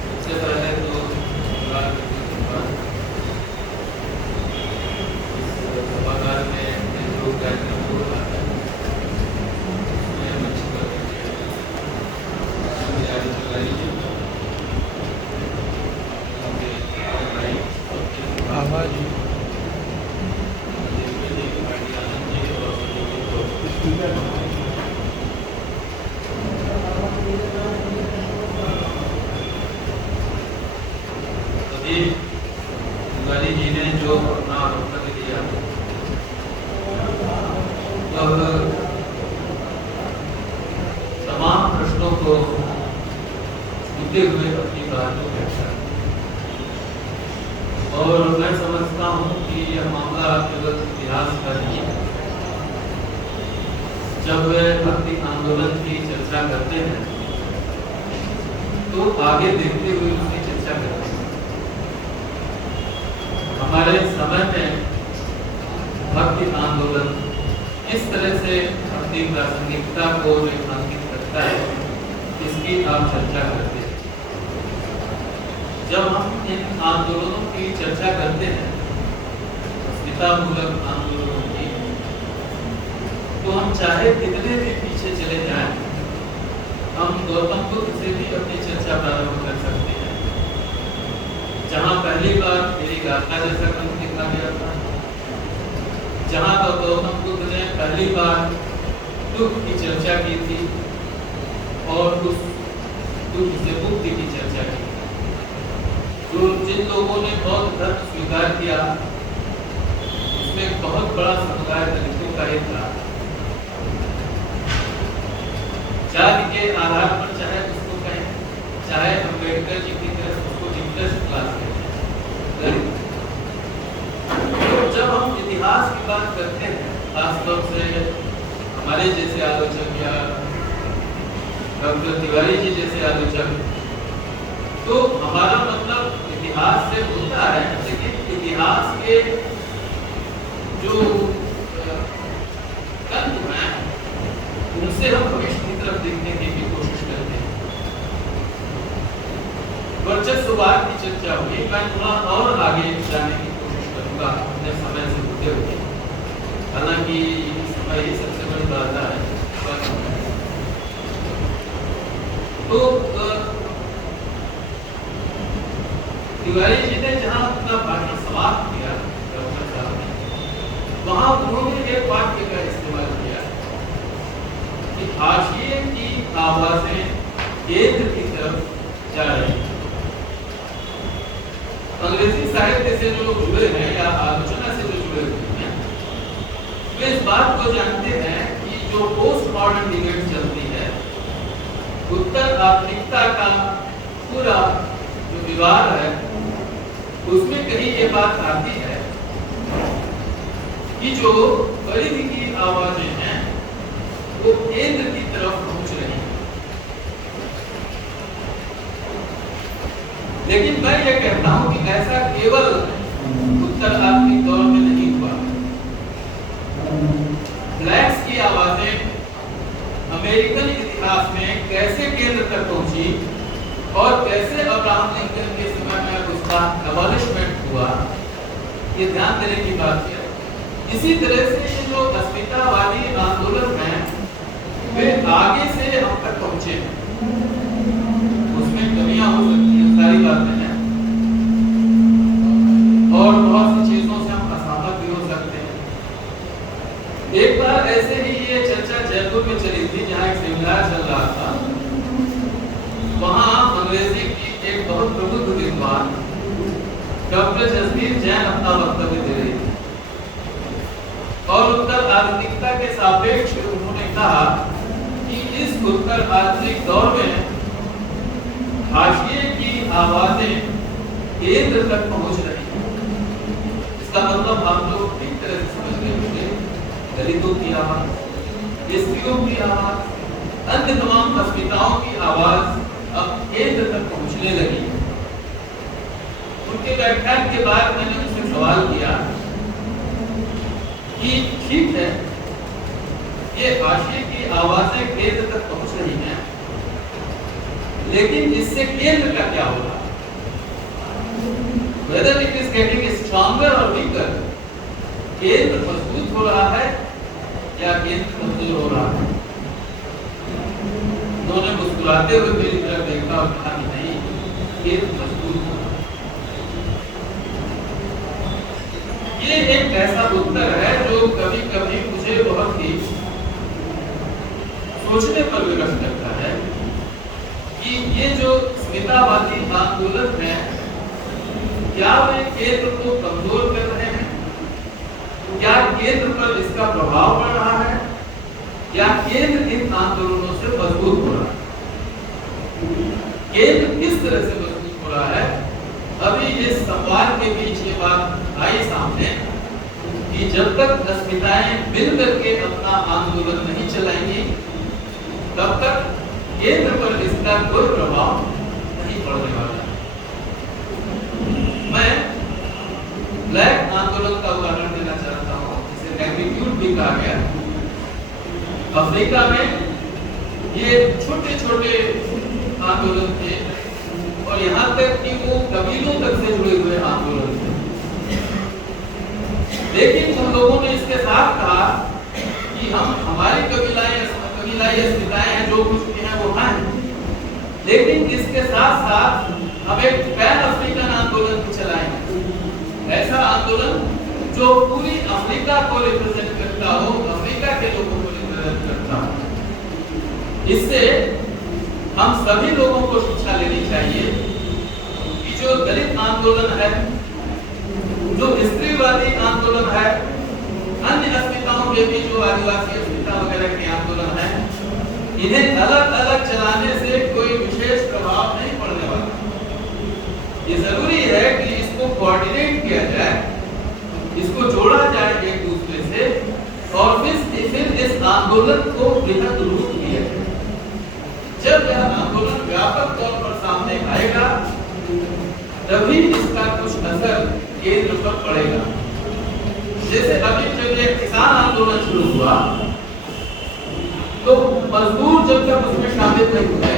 सबसे पहले तो सभागार में जो कार्यक्रम हो रहा है उसमें हम अच्छी तैयारी चल रही है। आवाज जी तिवारी जी ने जो अपना वक्तव्य दिया, वह तमाम प्रश्नों को छूते हुए अपनी बात को रखा और मैं समझता हूँ कि यह मामला केवल इतिहास का नहीं है। जब वे भक्ति आंदोलन की चर्चा करते हैं तो आगे देखते हुए उसकी चर्चा करते हैं। हमारे समय में भक्ति आंदोलन इस तरह से अपनी प्रासंगिकता को रेखांकित करता है, इसकी आप चर्चा करते हैं। जब हम इन आंदोलनों की चर्चा करते हैं, अस्मितामूलक आंदोलनों की, तो हम चाहे कितने भी पीछे चले जाएं, हम गौतम बुद्ध से भी अपनी चर्चा प्रारंभ कर सकते हैं। जहां पहली बार मेरी गाथा जैसा ग्रंथ लिखा गया था, जहां तो गौतम बुद्ध ने पहली बार दुख की चर्चा की थी और उस दुख से मुक्ति की चर्चा की। जो जिन लोगों ने बौद्ध धर्म स्वीकार किया, उसमें एक बहुत बड़ा समुदाय दलितों का ही था। जाति के आधार पर चाहे उसको कहें, चाहे अम्बेडकर जी की तरह उसको इंटरेस्ट क्लास कहें। तो जब हम इतिहास की बात करते हैं, खासतौर से हमारे जैसे आलोचक या डॉक्टर तिवारी जी जैसे आलोचक, तो हमारा मतलब इतिहास से होता है, लेकिन इतिहास के जो तंत्र हैं उनसे हम भविष्य की तरफ देखने की भी कोशिश करते हैं। वर्चस्ववाद की चर्चा हुई, मैं थोड़ा और आगे जाने की कोशिश करूंगा अपने समय से होते हुए, हालांकि समय ही सबसे बड़ी बाधा है। तो तिवारी जी ने जहां अपना भाषण समाप्त किया डॉक्टर साहब ने, वहां उन्होंने एक वाक्य का इस्तेमाल किया कि हाशिए की आवाजें केंद्र की तरफ जा रही हैं। अंग्रेजी साहित्य से जो लोग जुड़े हैं या आलोचना से जो जुड़े हुए हैं, वे इस बात को जानते हैं कि जो पोस्ट मॉडर्न डिबेट चलती है, उत्तर आधुनिकता का पूरा जो विवाद है, उसमें कहीं ये बात आती है कि जो परिध की आवाजें हैं वो केंद्र की तरफ पहुंच रही हैं। लेकिन मैं ये कहता हूं कि ऐसा केवल उत्तर आधुनिक दौर में नहीं हुआ। ब्लैक्स की आवाजें अमेरिकन इतिहास में कैसे केंद्र तक पहुंची और कैसे अब्राहम लिंकन के समय में उसका एबॉलिशमेंट हुआ, ये ध्यान देने की बात है। इसी तरह से ये जो अस्मितावादी आंदोलन है, वे आगे से हम तक पहुंचे। उसमें कमियां हो सकती हैं, सारी बातें हैं, और बहुत सी चीजों से हम असहमत भी हो सकते हैं। एक बार ऐसे ही ये चर्चा जयपुर में चली थी, जहाँ एक सेमिनार चल रहा था। वहाँ अंग्रेजी की एक बहुत प्रबुद्ध विद्वान डॉक्टर जसबीर जैन अपना वक्तव्य दे रही थी और उत्तर आधुनिकता के सापेक्ष उन्होंने कहा कि इस उत्तर आधुनिक दौर में हाशिए की आवाजें केंद्र तक पहुंच रही हैं। इसका मतलब हम लोग ठीक तरह से समझ गए होंगे, दलितों की आवाज, स्त्रियों की आवाज, अन्य तमाम अस्मिताओं की आवाज अब केंद्र तक पहुंचने लगी। उनके व्याख्यान के बाद मैंने उनसे सवाल किया कि ठीक है, ये हाशिए की आवाजें केंद्र तक पहुंच रही हैं, लेकिन इससे केंद्र का क्या हो रहा है? Whether it is getting stronger or weaker, केंद्र मजबूत हो रहा है या केंद्र कमजोर हो रहा है? उन्होंने मुस्कुराते हुए मेरी तरफ देखा और कहा कि नहीं, केंद्र मजबूत हो रहा है। ये एक ऐसा उत्तर है जो कभी कभी मुझे बहुत ही सोचने पर विवश करता है कि ये जो स्मितावादी आंदोलन है, क्या वे केंद्र को कमजोर कर रहे हैं? क्या केंद्र पर इसका प्रभाव पड़ रहा है या केंद्र इन आंदोलनों से मजबूत हो रहा है? केंद्र किस तरह से मजबूत हो रहा है? अभी इस संवाद के बीच ये बात आई सामने कि जब तक अस्मिताएं मिलकर के अपना आंदोलन नहीं चलाएंगी तब तक केंद्र पर इसका कोई प्रभाव नहीं पड़ने वाला। मैं ब्लैक आंदोलन का उदाहरण देना चाहता हूँ, जिसे मैग्नीट्यूड भी कहा गया। अफ्रीका में ये छोटे छोटे आंदोलन थे और यहाँ तक कि वो कबीलों तक से जुड़े हुए आंदोलन थे। लेकिन उन लोगों ने इसके साथ कहा कि हम हमारी कबीलाई अस्मिताएं हैं, जो कुछ भी है वो हैं, लेकिन इसके साथ साथ हम एक पैन अफ्रीकन आंदोलन भी चलाएंगे। ऐसा आंदोलन जो पूरी अफ्रीका को रिप्रेजेंट करता हो, अफ्रीका के लोगों को रिप्रेजेंट करता हो। इससे हम सभी लोगों को शिक्षा लेनी चाहिए कि जो दलित आंदोलन है, जो स्त्रीवादी आंदोलन है, अन्य अस्मिताओं के भी जो आदिवासी अस्मिता वगैरह के आंदोलन है, इन्हें अलग अलग चलाने से कोई विशेष प्रभाव नहीं पड़ने वाला। ये जरूरी है कि इसको कोऑर्डिनेट किया जाए, इसको जोड़ा जाए एक दूसरे से और फिर इस आंदोलन को बृहद रूप दिया जाए। जब यह आंदोलन व्यापक तौर पर सामने आएगा तभी इसका कुछ असर केंद्र पर पड़ेगा। जैसे अभी जब ये किसान आंदोलन शुरू हुआ तो मजदूर जब तक उसमें शामिल नहीं हुए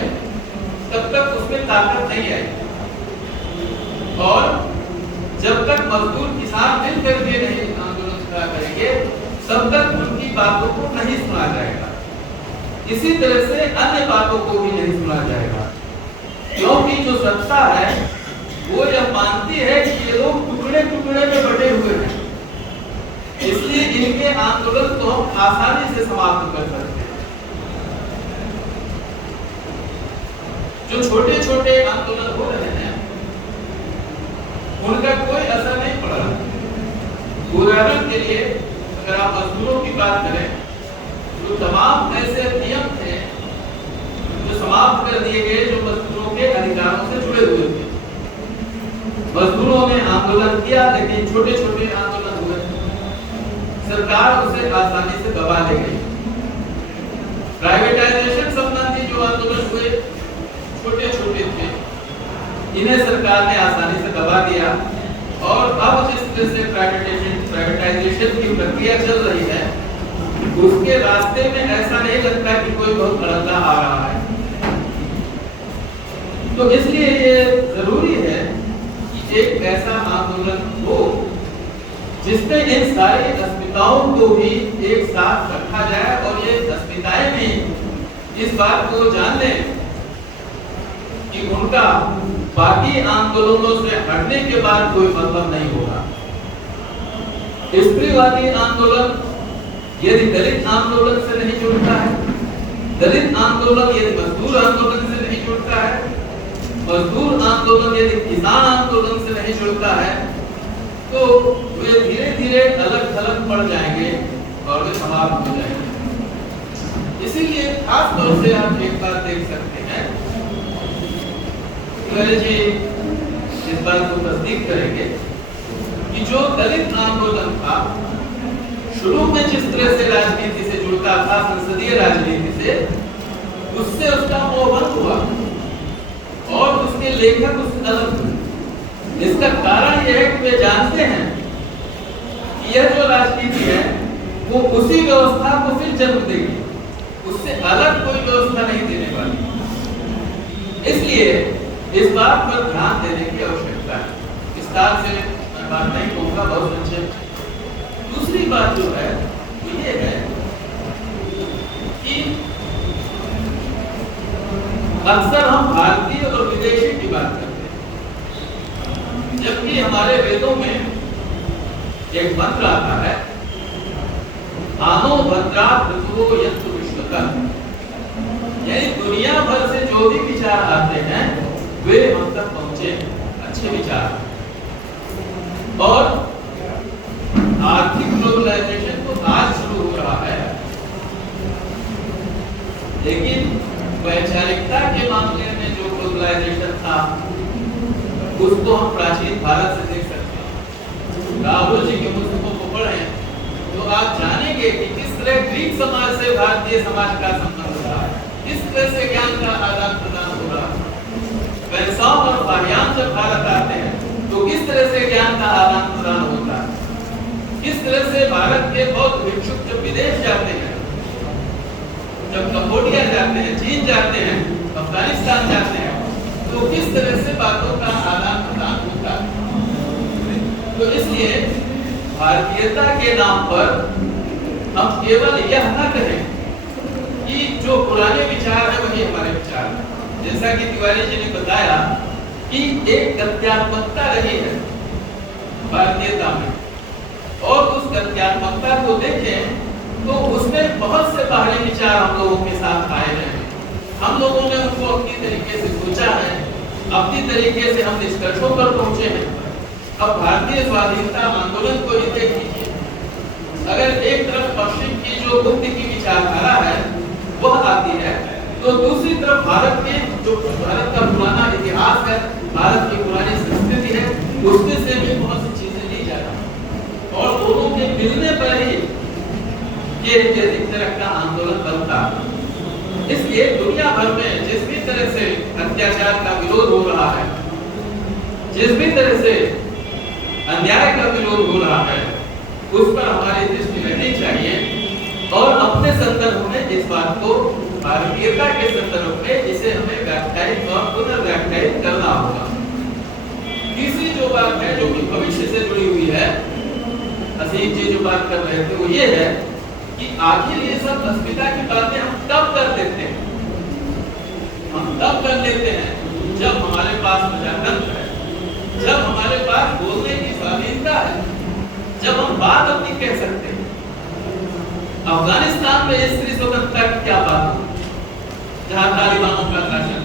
तब तक उसमें ताकत नहीं आई, और जब तक मजदूर किसान मिल करके नहीं आंदोलन खड़ा करेंगे तब तक उनकी बातों को नहीं सुना जाएगा। इसी तरह से अन्य बातों को भी नहीं सुना जाएगा, क्योंकि जो सत्ता है वो यह मानती है कि ये लोग टुकड़े टुकड़े में बटे हुए हैं, इसलिए इनके आंदोलन को हम आसानी से समाप्त कर सकते हैं। जो छोटे छोटे आंदोलन हो रहे हैं उनका कोई असर नहीं पड़ रहा। उदाहरण के लिए अगर आप मजदूरों की बात करें तो तमाम ऐसे नियम थे जो समाप्त कर दिए गए जो मजदूरों के अधिकारों से जुड़े हुए थे। मजदूरों ने आंदोलन किया लेकिन छोटे छोटे आंदोलन हुए, सरकार उसे आसानी से दबा ले गई। प्राइवेटाइजेशन संबंधी जो आंदोलन हुए छोटे छोटे थे, इन्हें सरकार ने आसानी से दबा दिया, और अब जिस तरह से प्राइवेटाइजेशन की प्रक्रिया चल रही है उसके रास्ते में ऐसा नहीं लगता कि कोई बहुत अड़ंगा आ रहा है। तो इसलिए ये जरूरी है कि एक ऐसा आंदोलन हो जिसमें इन सारी अस्मिताओं को भी एक साथ रखा जाए और ये अस्मिताएं भी इस बात को जान लें कि उनका बाकी आंदोलनों से हटने के बाद कोई मतलब नहीं होगा। स्त्रीवादी आंदोलन यदि दलित आंदोलन से नहीं जुड़ता है, दलित आंदोलन यदि मजदूर आंदोलन से नहीं जुड़ता है, मजदूर आंदोलन यदि किसान आंदोलन से नहीं जुड़ता है, तो वे धीरे धीरे अलग थलग पड़ जाएंगे और वे समाप्त हो जाएंगे। इसीलिए खास तौर से आप एक बात देख सकते हैं, जी इस बात को तस्दीक करेंगे कि जो दलित आंदोलन था शुरू में जिस तरह से राजनीति से जुड़ता था, संसदीय राजनीति से, उससे उसका मोहन हुआ और उसके लेखक उससे अलग हुए। इसका कारण यह है कि वे जानते हैं कि यह जो राजनीति है वो उसी व्यवस्था को फिर जन्म देगी, उससे अलग कोई व्यवस्था नहीं देने वाली। इसलिए इस बात पर ध्यान देने की आवश्यकता है। विस्तार से मैं बात नहीं कहूँगा, बहुत संक्षेप। दूसरी बात जो है वो ये है कि अक्सर हम भारतीय और विदेशी की बात करते हैं, जबकि हमारे वेदों में एक मंत्र आता है, आनो भद्रा ऋतुओ यंत्र विश्वका, यानी दुनिया भर से जो भी विचार आते हैं वे हम तक पहुंचे, अच्छे विचार। और आर्थिक ग्लोबलाइजेशन तो आज शुरू हो रहा है, लेकिन वैचारिकता के मामले में जो ग्लोबलाइजेशन था उसको हम प्राचीन भारत से देख सकते हैं। राहुल जी के पुस्तकों को पढ़ें तो आप जानेंगे कि किस तरह ग्रीक समाज से भारतीय समाज का संबंध रहा है, किस तरह से ज्ञान का आदान प्रदान हो रहा है। वैशाख और बाह्यान जब भारत आते हैं तो किस तरह से ज्ञान का आदान प्रदान होता है, किस तरह से भारत के बौद्ध भिक्षुक जब विदेश जाते हैं, जब कंबोडिया जाते हैं, चीन जाते हैं, अफगानिस्तान जाते हैं, तो किस तरह से बातों का आदान प्रदान होता है। तो इसलिए भारतीयता के नाम पर हम केवल यह न कहें कि जो पुराने विचार है वही हमारे विचार है। जैसा कि तिवारी जी ने बताया कि एक गत्यात्मकता रही है भारतीयता में, और उस गत्यात्मकता को देखें तो उसमें बहुत से बाहरी विचार हम लोगों के साथ आए हैं। हम लोगों ने उनको अपनी तरीके से सोचा है, अपनी तरीके से हम निष्कर्षों पर पहुंचे हैं। अब भारतीय स्वाधीनता आंदोलन को ही देख लीजिए, अगर एक तरफ पश्चिम की जो गुप्त की विचारधारा है वह आती है, तो दूसरी तरफ भारत के जो भारत का पुराना इतिहास है, भारत की पुरानी संस्कृति है, उसमें से भी बहुत सी चीजें ली जा रही हैं, और दोनों के मिलने पर ही ये एक तरह का आंदोलन बनता है। इसलिए दुनिया भर में जिस भी तरह से अत्याचार का विरोध हो रहा है, जिस भी तरह से अन्याय का विरोध हो रहा है, उस पर हमारी दृष्टि रहनी चाहिए, और अपने संदर्भ में इस बात को भारतीयता के संदर्भ में इसे हमें व्याख्यायित और पुनर्व्याख्यायित करना होगा। तीसरी जो बात है जो कि भविष्य से जुड़ी हुई है, असीम जी जो बात कर रहे थे वो ये है कि आखिर ये सब अस्मिता की बातें हम तब कर लेते हैं, हम तब कर लेते हैं जब हमारे पास प्रजातंत्र है, जब हमारे पास बोलने की स्वाधीनता है, जब हम बात अपनी कह सकते हैं। अफगानिस्तान में स्त्री स्वतंत्रता की क्या बात हो, जहां तालिबानों का शासन।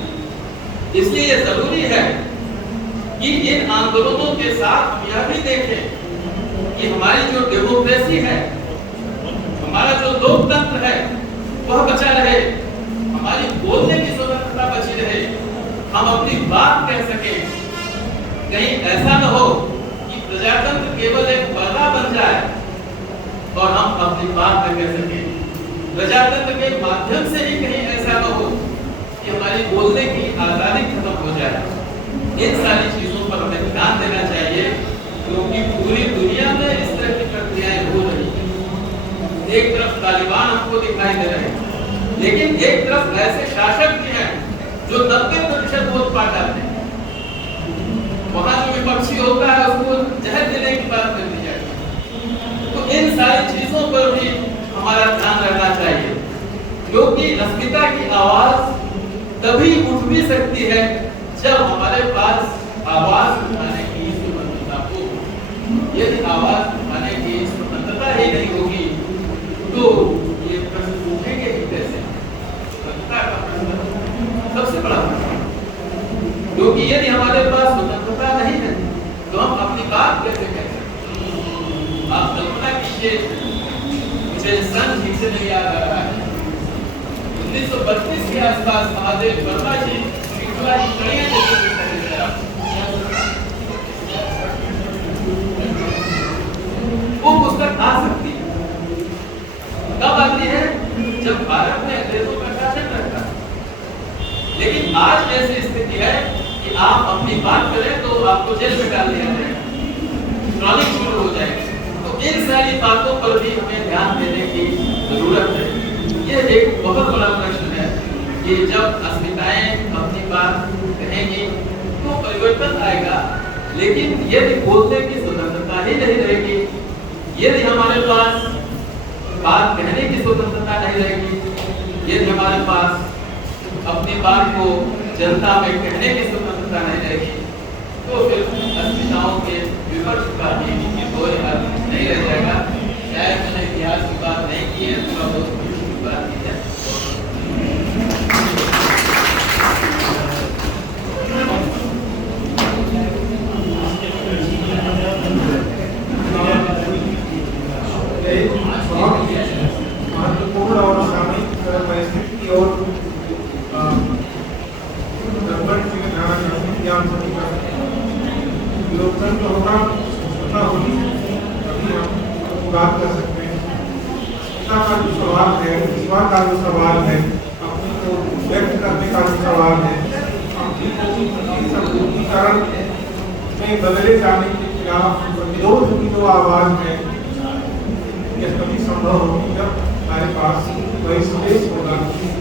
इसलिए यह जरूरी है कि इन आंदोलनों के साथ हम यह भी देखें कि हमारी जो डेमोक्रेसी है, हमारा जो लोकतंत्र है वह बचा रहे, हमारी बोलने की स्वतंत्रता बची रहे, हम अपनी बात कह सकें। कहीं ऐसा न हो कि प्रजातंत्र केवल एक पर्दा बन जाए और हम अपनी बात न कह सकें। प्रजातंत्र के माध्यम से ही कहीं ऐसा न हो कि हमारी बोलने की आजादी खत्म हो जाए। इन सारी चीजों पर हमें ध्यान देना चाहिए, क्योंकि पूरी दुनिया में इस तरह की प्रक्रियाएं हो रही हैं। एक तरफ तालिबान हमको दिखाई दे रहे हैं, लेकिन एक तरफ ऐसे शासक भी हैं जो 90% वोट पा जाते हैं। वहां जो विपक्षी होता है उसको जहर देने की बात कर दी जाती है। तो इन सारी चीजों पर भी हमारा ध्यान रहना चाहिए, क्योंकि अस्मिता की आवाज तभी उठ भी सकती है जब हमारे पास आवाज उठाने की स्वतंत्रता हो। यदि आवाज उठाने की स्वतंत्रता ही नहीं होगी तो ये प्रश्न पूछेंगे कि कैसे, स्वतंत्रता का प्रश्न सबसे बड़ा प्रश्न, क्योंकि यदि हमारे पास स्वतंत्रता नहीं है तो हम अपनी बात कैसे कह सकते हैं। आप कल्पना कीजिए, मुझे सन ठीक से नहीं याद आ रहा है, 1932 के आसपास महादेव वर्मा जी श्रृंखला की कड़ियां जैसे वो पुस्तक आ सकती है। कब आती है? जब भारत में अंग्रेजों का शासन रहता है। लेकिन आज ऐसी स्थिति है कि आप अपनी बात करें तो आपको जेल में डाल दिया जाएगा, ट्रॉलिंग शुरू हो जाएगी। तो इन सारी बातों पर भी हमें ध्यान देने की जरूरत है। यह एक बहुत बड़ा प्रश्न है कि जब अस्मिताएं अपनी बात कहेंगी तो परिवर्तन आएगा, लेकिन यदि बोलने की स्वतंत्रता ही नहीं रहेगी, यदि हमारे पास बात कहने की स्वतंत्रता नहीं रहेगी, यदि हमारे पास अपनी बात को जनता में कहने की स्वतंत्रता नहीं रहेगी, तो फिर अस्मिताओं के विपक्ष का भी कोई अर्थ नहीं रह जाएगा। शायद मैंने इतिहास की बात नहीं की है, थोड़ा बहुत बात की है। मतदान सभी कर सकते हैं। लोकतंत्र होगा, स्वतंत्रता होगी, तभी हम बात कर सकते हैं। स्वतंत्रता का जो सवाल है, विश्वास का जो सवाल है, अपने को व्यक्त करने का जो सवाल है, अपनी संपूर्णीकरण में बदले जाने के खिलाफ प्रतिरोध की जो आवाज है, यह तभी संभव होगी जब हमारे पास वही स्पेस होगा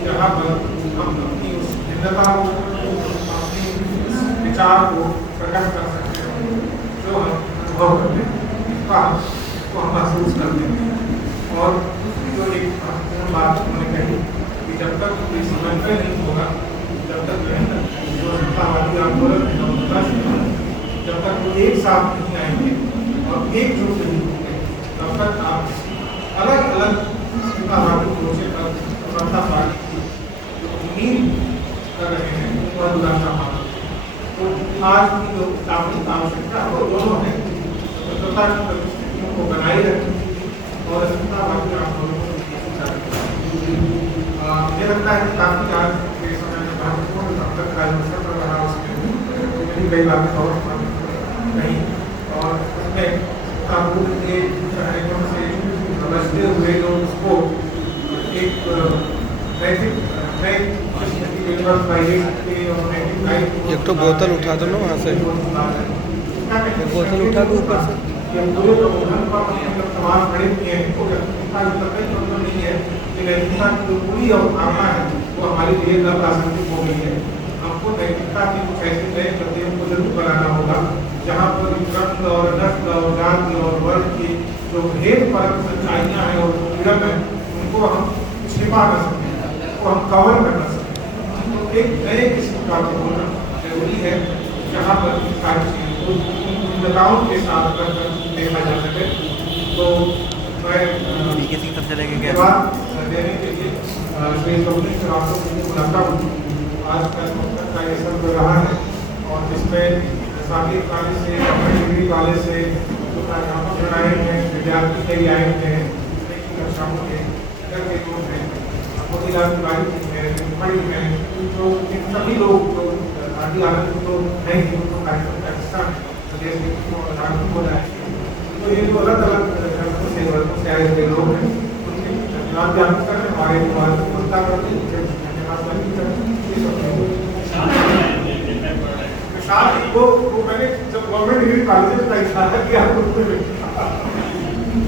जहाँ पर हम अपनी उस भिन्नता को, अपने उस विचार को प्रकट कर सकते हैं जो हम अनुभव करते हैं, इसको हम महसूस करते हैं। और जो एक महत्वपूर्ण बात उन्होंने कही कि जब तक कोई समन्वय नहीं होगा, जब तक जो सत्तावादी आंदोलन है, जब तक वो एक साथ नहीं आएंगे और एकजुट नहीं होंगे, तब तक आप अलग अलग सत्तावादी मोर्चे पर समता पार्टी की जो उम्मीद कर रहे हैं वह दुराशा माना। तो आज की जो प्राथमिक आवश्यकता है वो दोनों है, स्वतंत्रता की परिस्थितियों को बनाए रखने और सत्तावादी आंदोलनों को मुझे लगता है कि काफी आज के समय में महत्वपूर्ण अब तक राजनीति पर रहा, उसमें मेरी कई बातें और नहीं, और उसमें कानून के कार्यक्रम से बचते हुए लोग उसको एक नैतिक एक तो बोतल उठा दो ना वहाँ से, बोतल उठा दो ऊपर से। पूरे प्रबंधन पर सवाल खड़े किए हैं, तो नैतिकता की तो कोई मतलब नहीं है कि नैतिकता की जो पूरी अवधारणा है वो हमारे लिए अप्रासंगिक हो गई है। हमको नैतिकता के कुछ ऐसे नए प्रत्ययों को जरूर बनाना होगा जहाँ पर रक्त और नस्ल और जाति और वर्ग की जो भेद परक सच्चाइयाँ हैं और पीड़न है उनको हम छिपा न सकें, उनको हम कवर कर न सकें। तो एक नए किस्म का होना जरूरी है जहाँ पर सारी चीज़ों को भिन्नताओं के साथ रखकर देखा जा सके। तो मैं धन्यवाद देने के लिए श्री स्वप्निल श्रीवास्तव को बुलाता हूँ। आज का संसद का ये सब रहा है और जिसमें साबिर कॉलेज से, डिग्री कॉलेज से जो प्राध्यापक आए हैं, विद्यार्थी कई आए हैं, दूसरे की कक्षाओं के इधर के लोग हैं, मोतीलाल तिवारी हैं, बड़ी हैं, तो इन सभी लोग जो आदि आनंद तो नहीं उनको कार्यक्रम का हिस्सा है, प्रदेश के प्रधानमंत्री हो रहा है। तो ये जो अलग अलग धर्मों से वर्गों से आए हुए लोग हैं उनके धन्यवाद ज्ञापित करें, हमारे द्वारा पुरस्कार करते हैं, धन्यवाद ज्ञापित करें। साथ ही वो मैंने जब गवर्नमेंट डिग्री कॉलेज का इशारा किया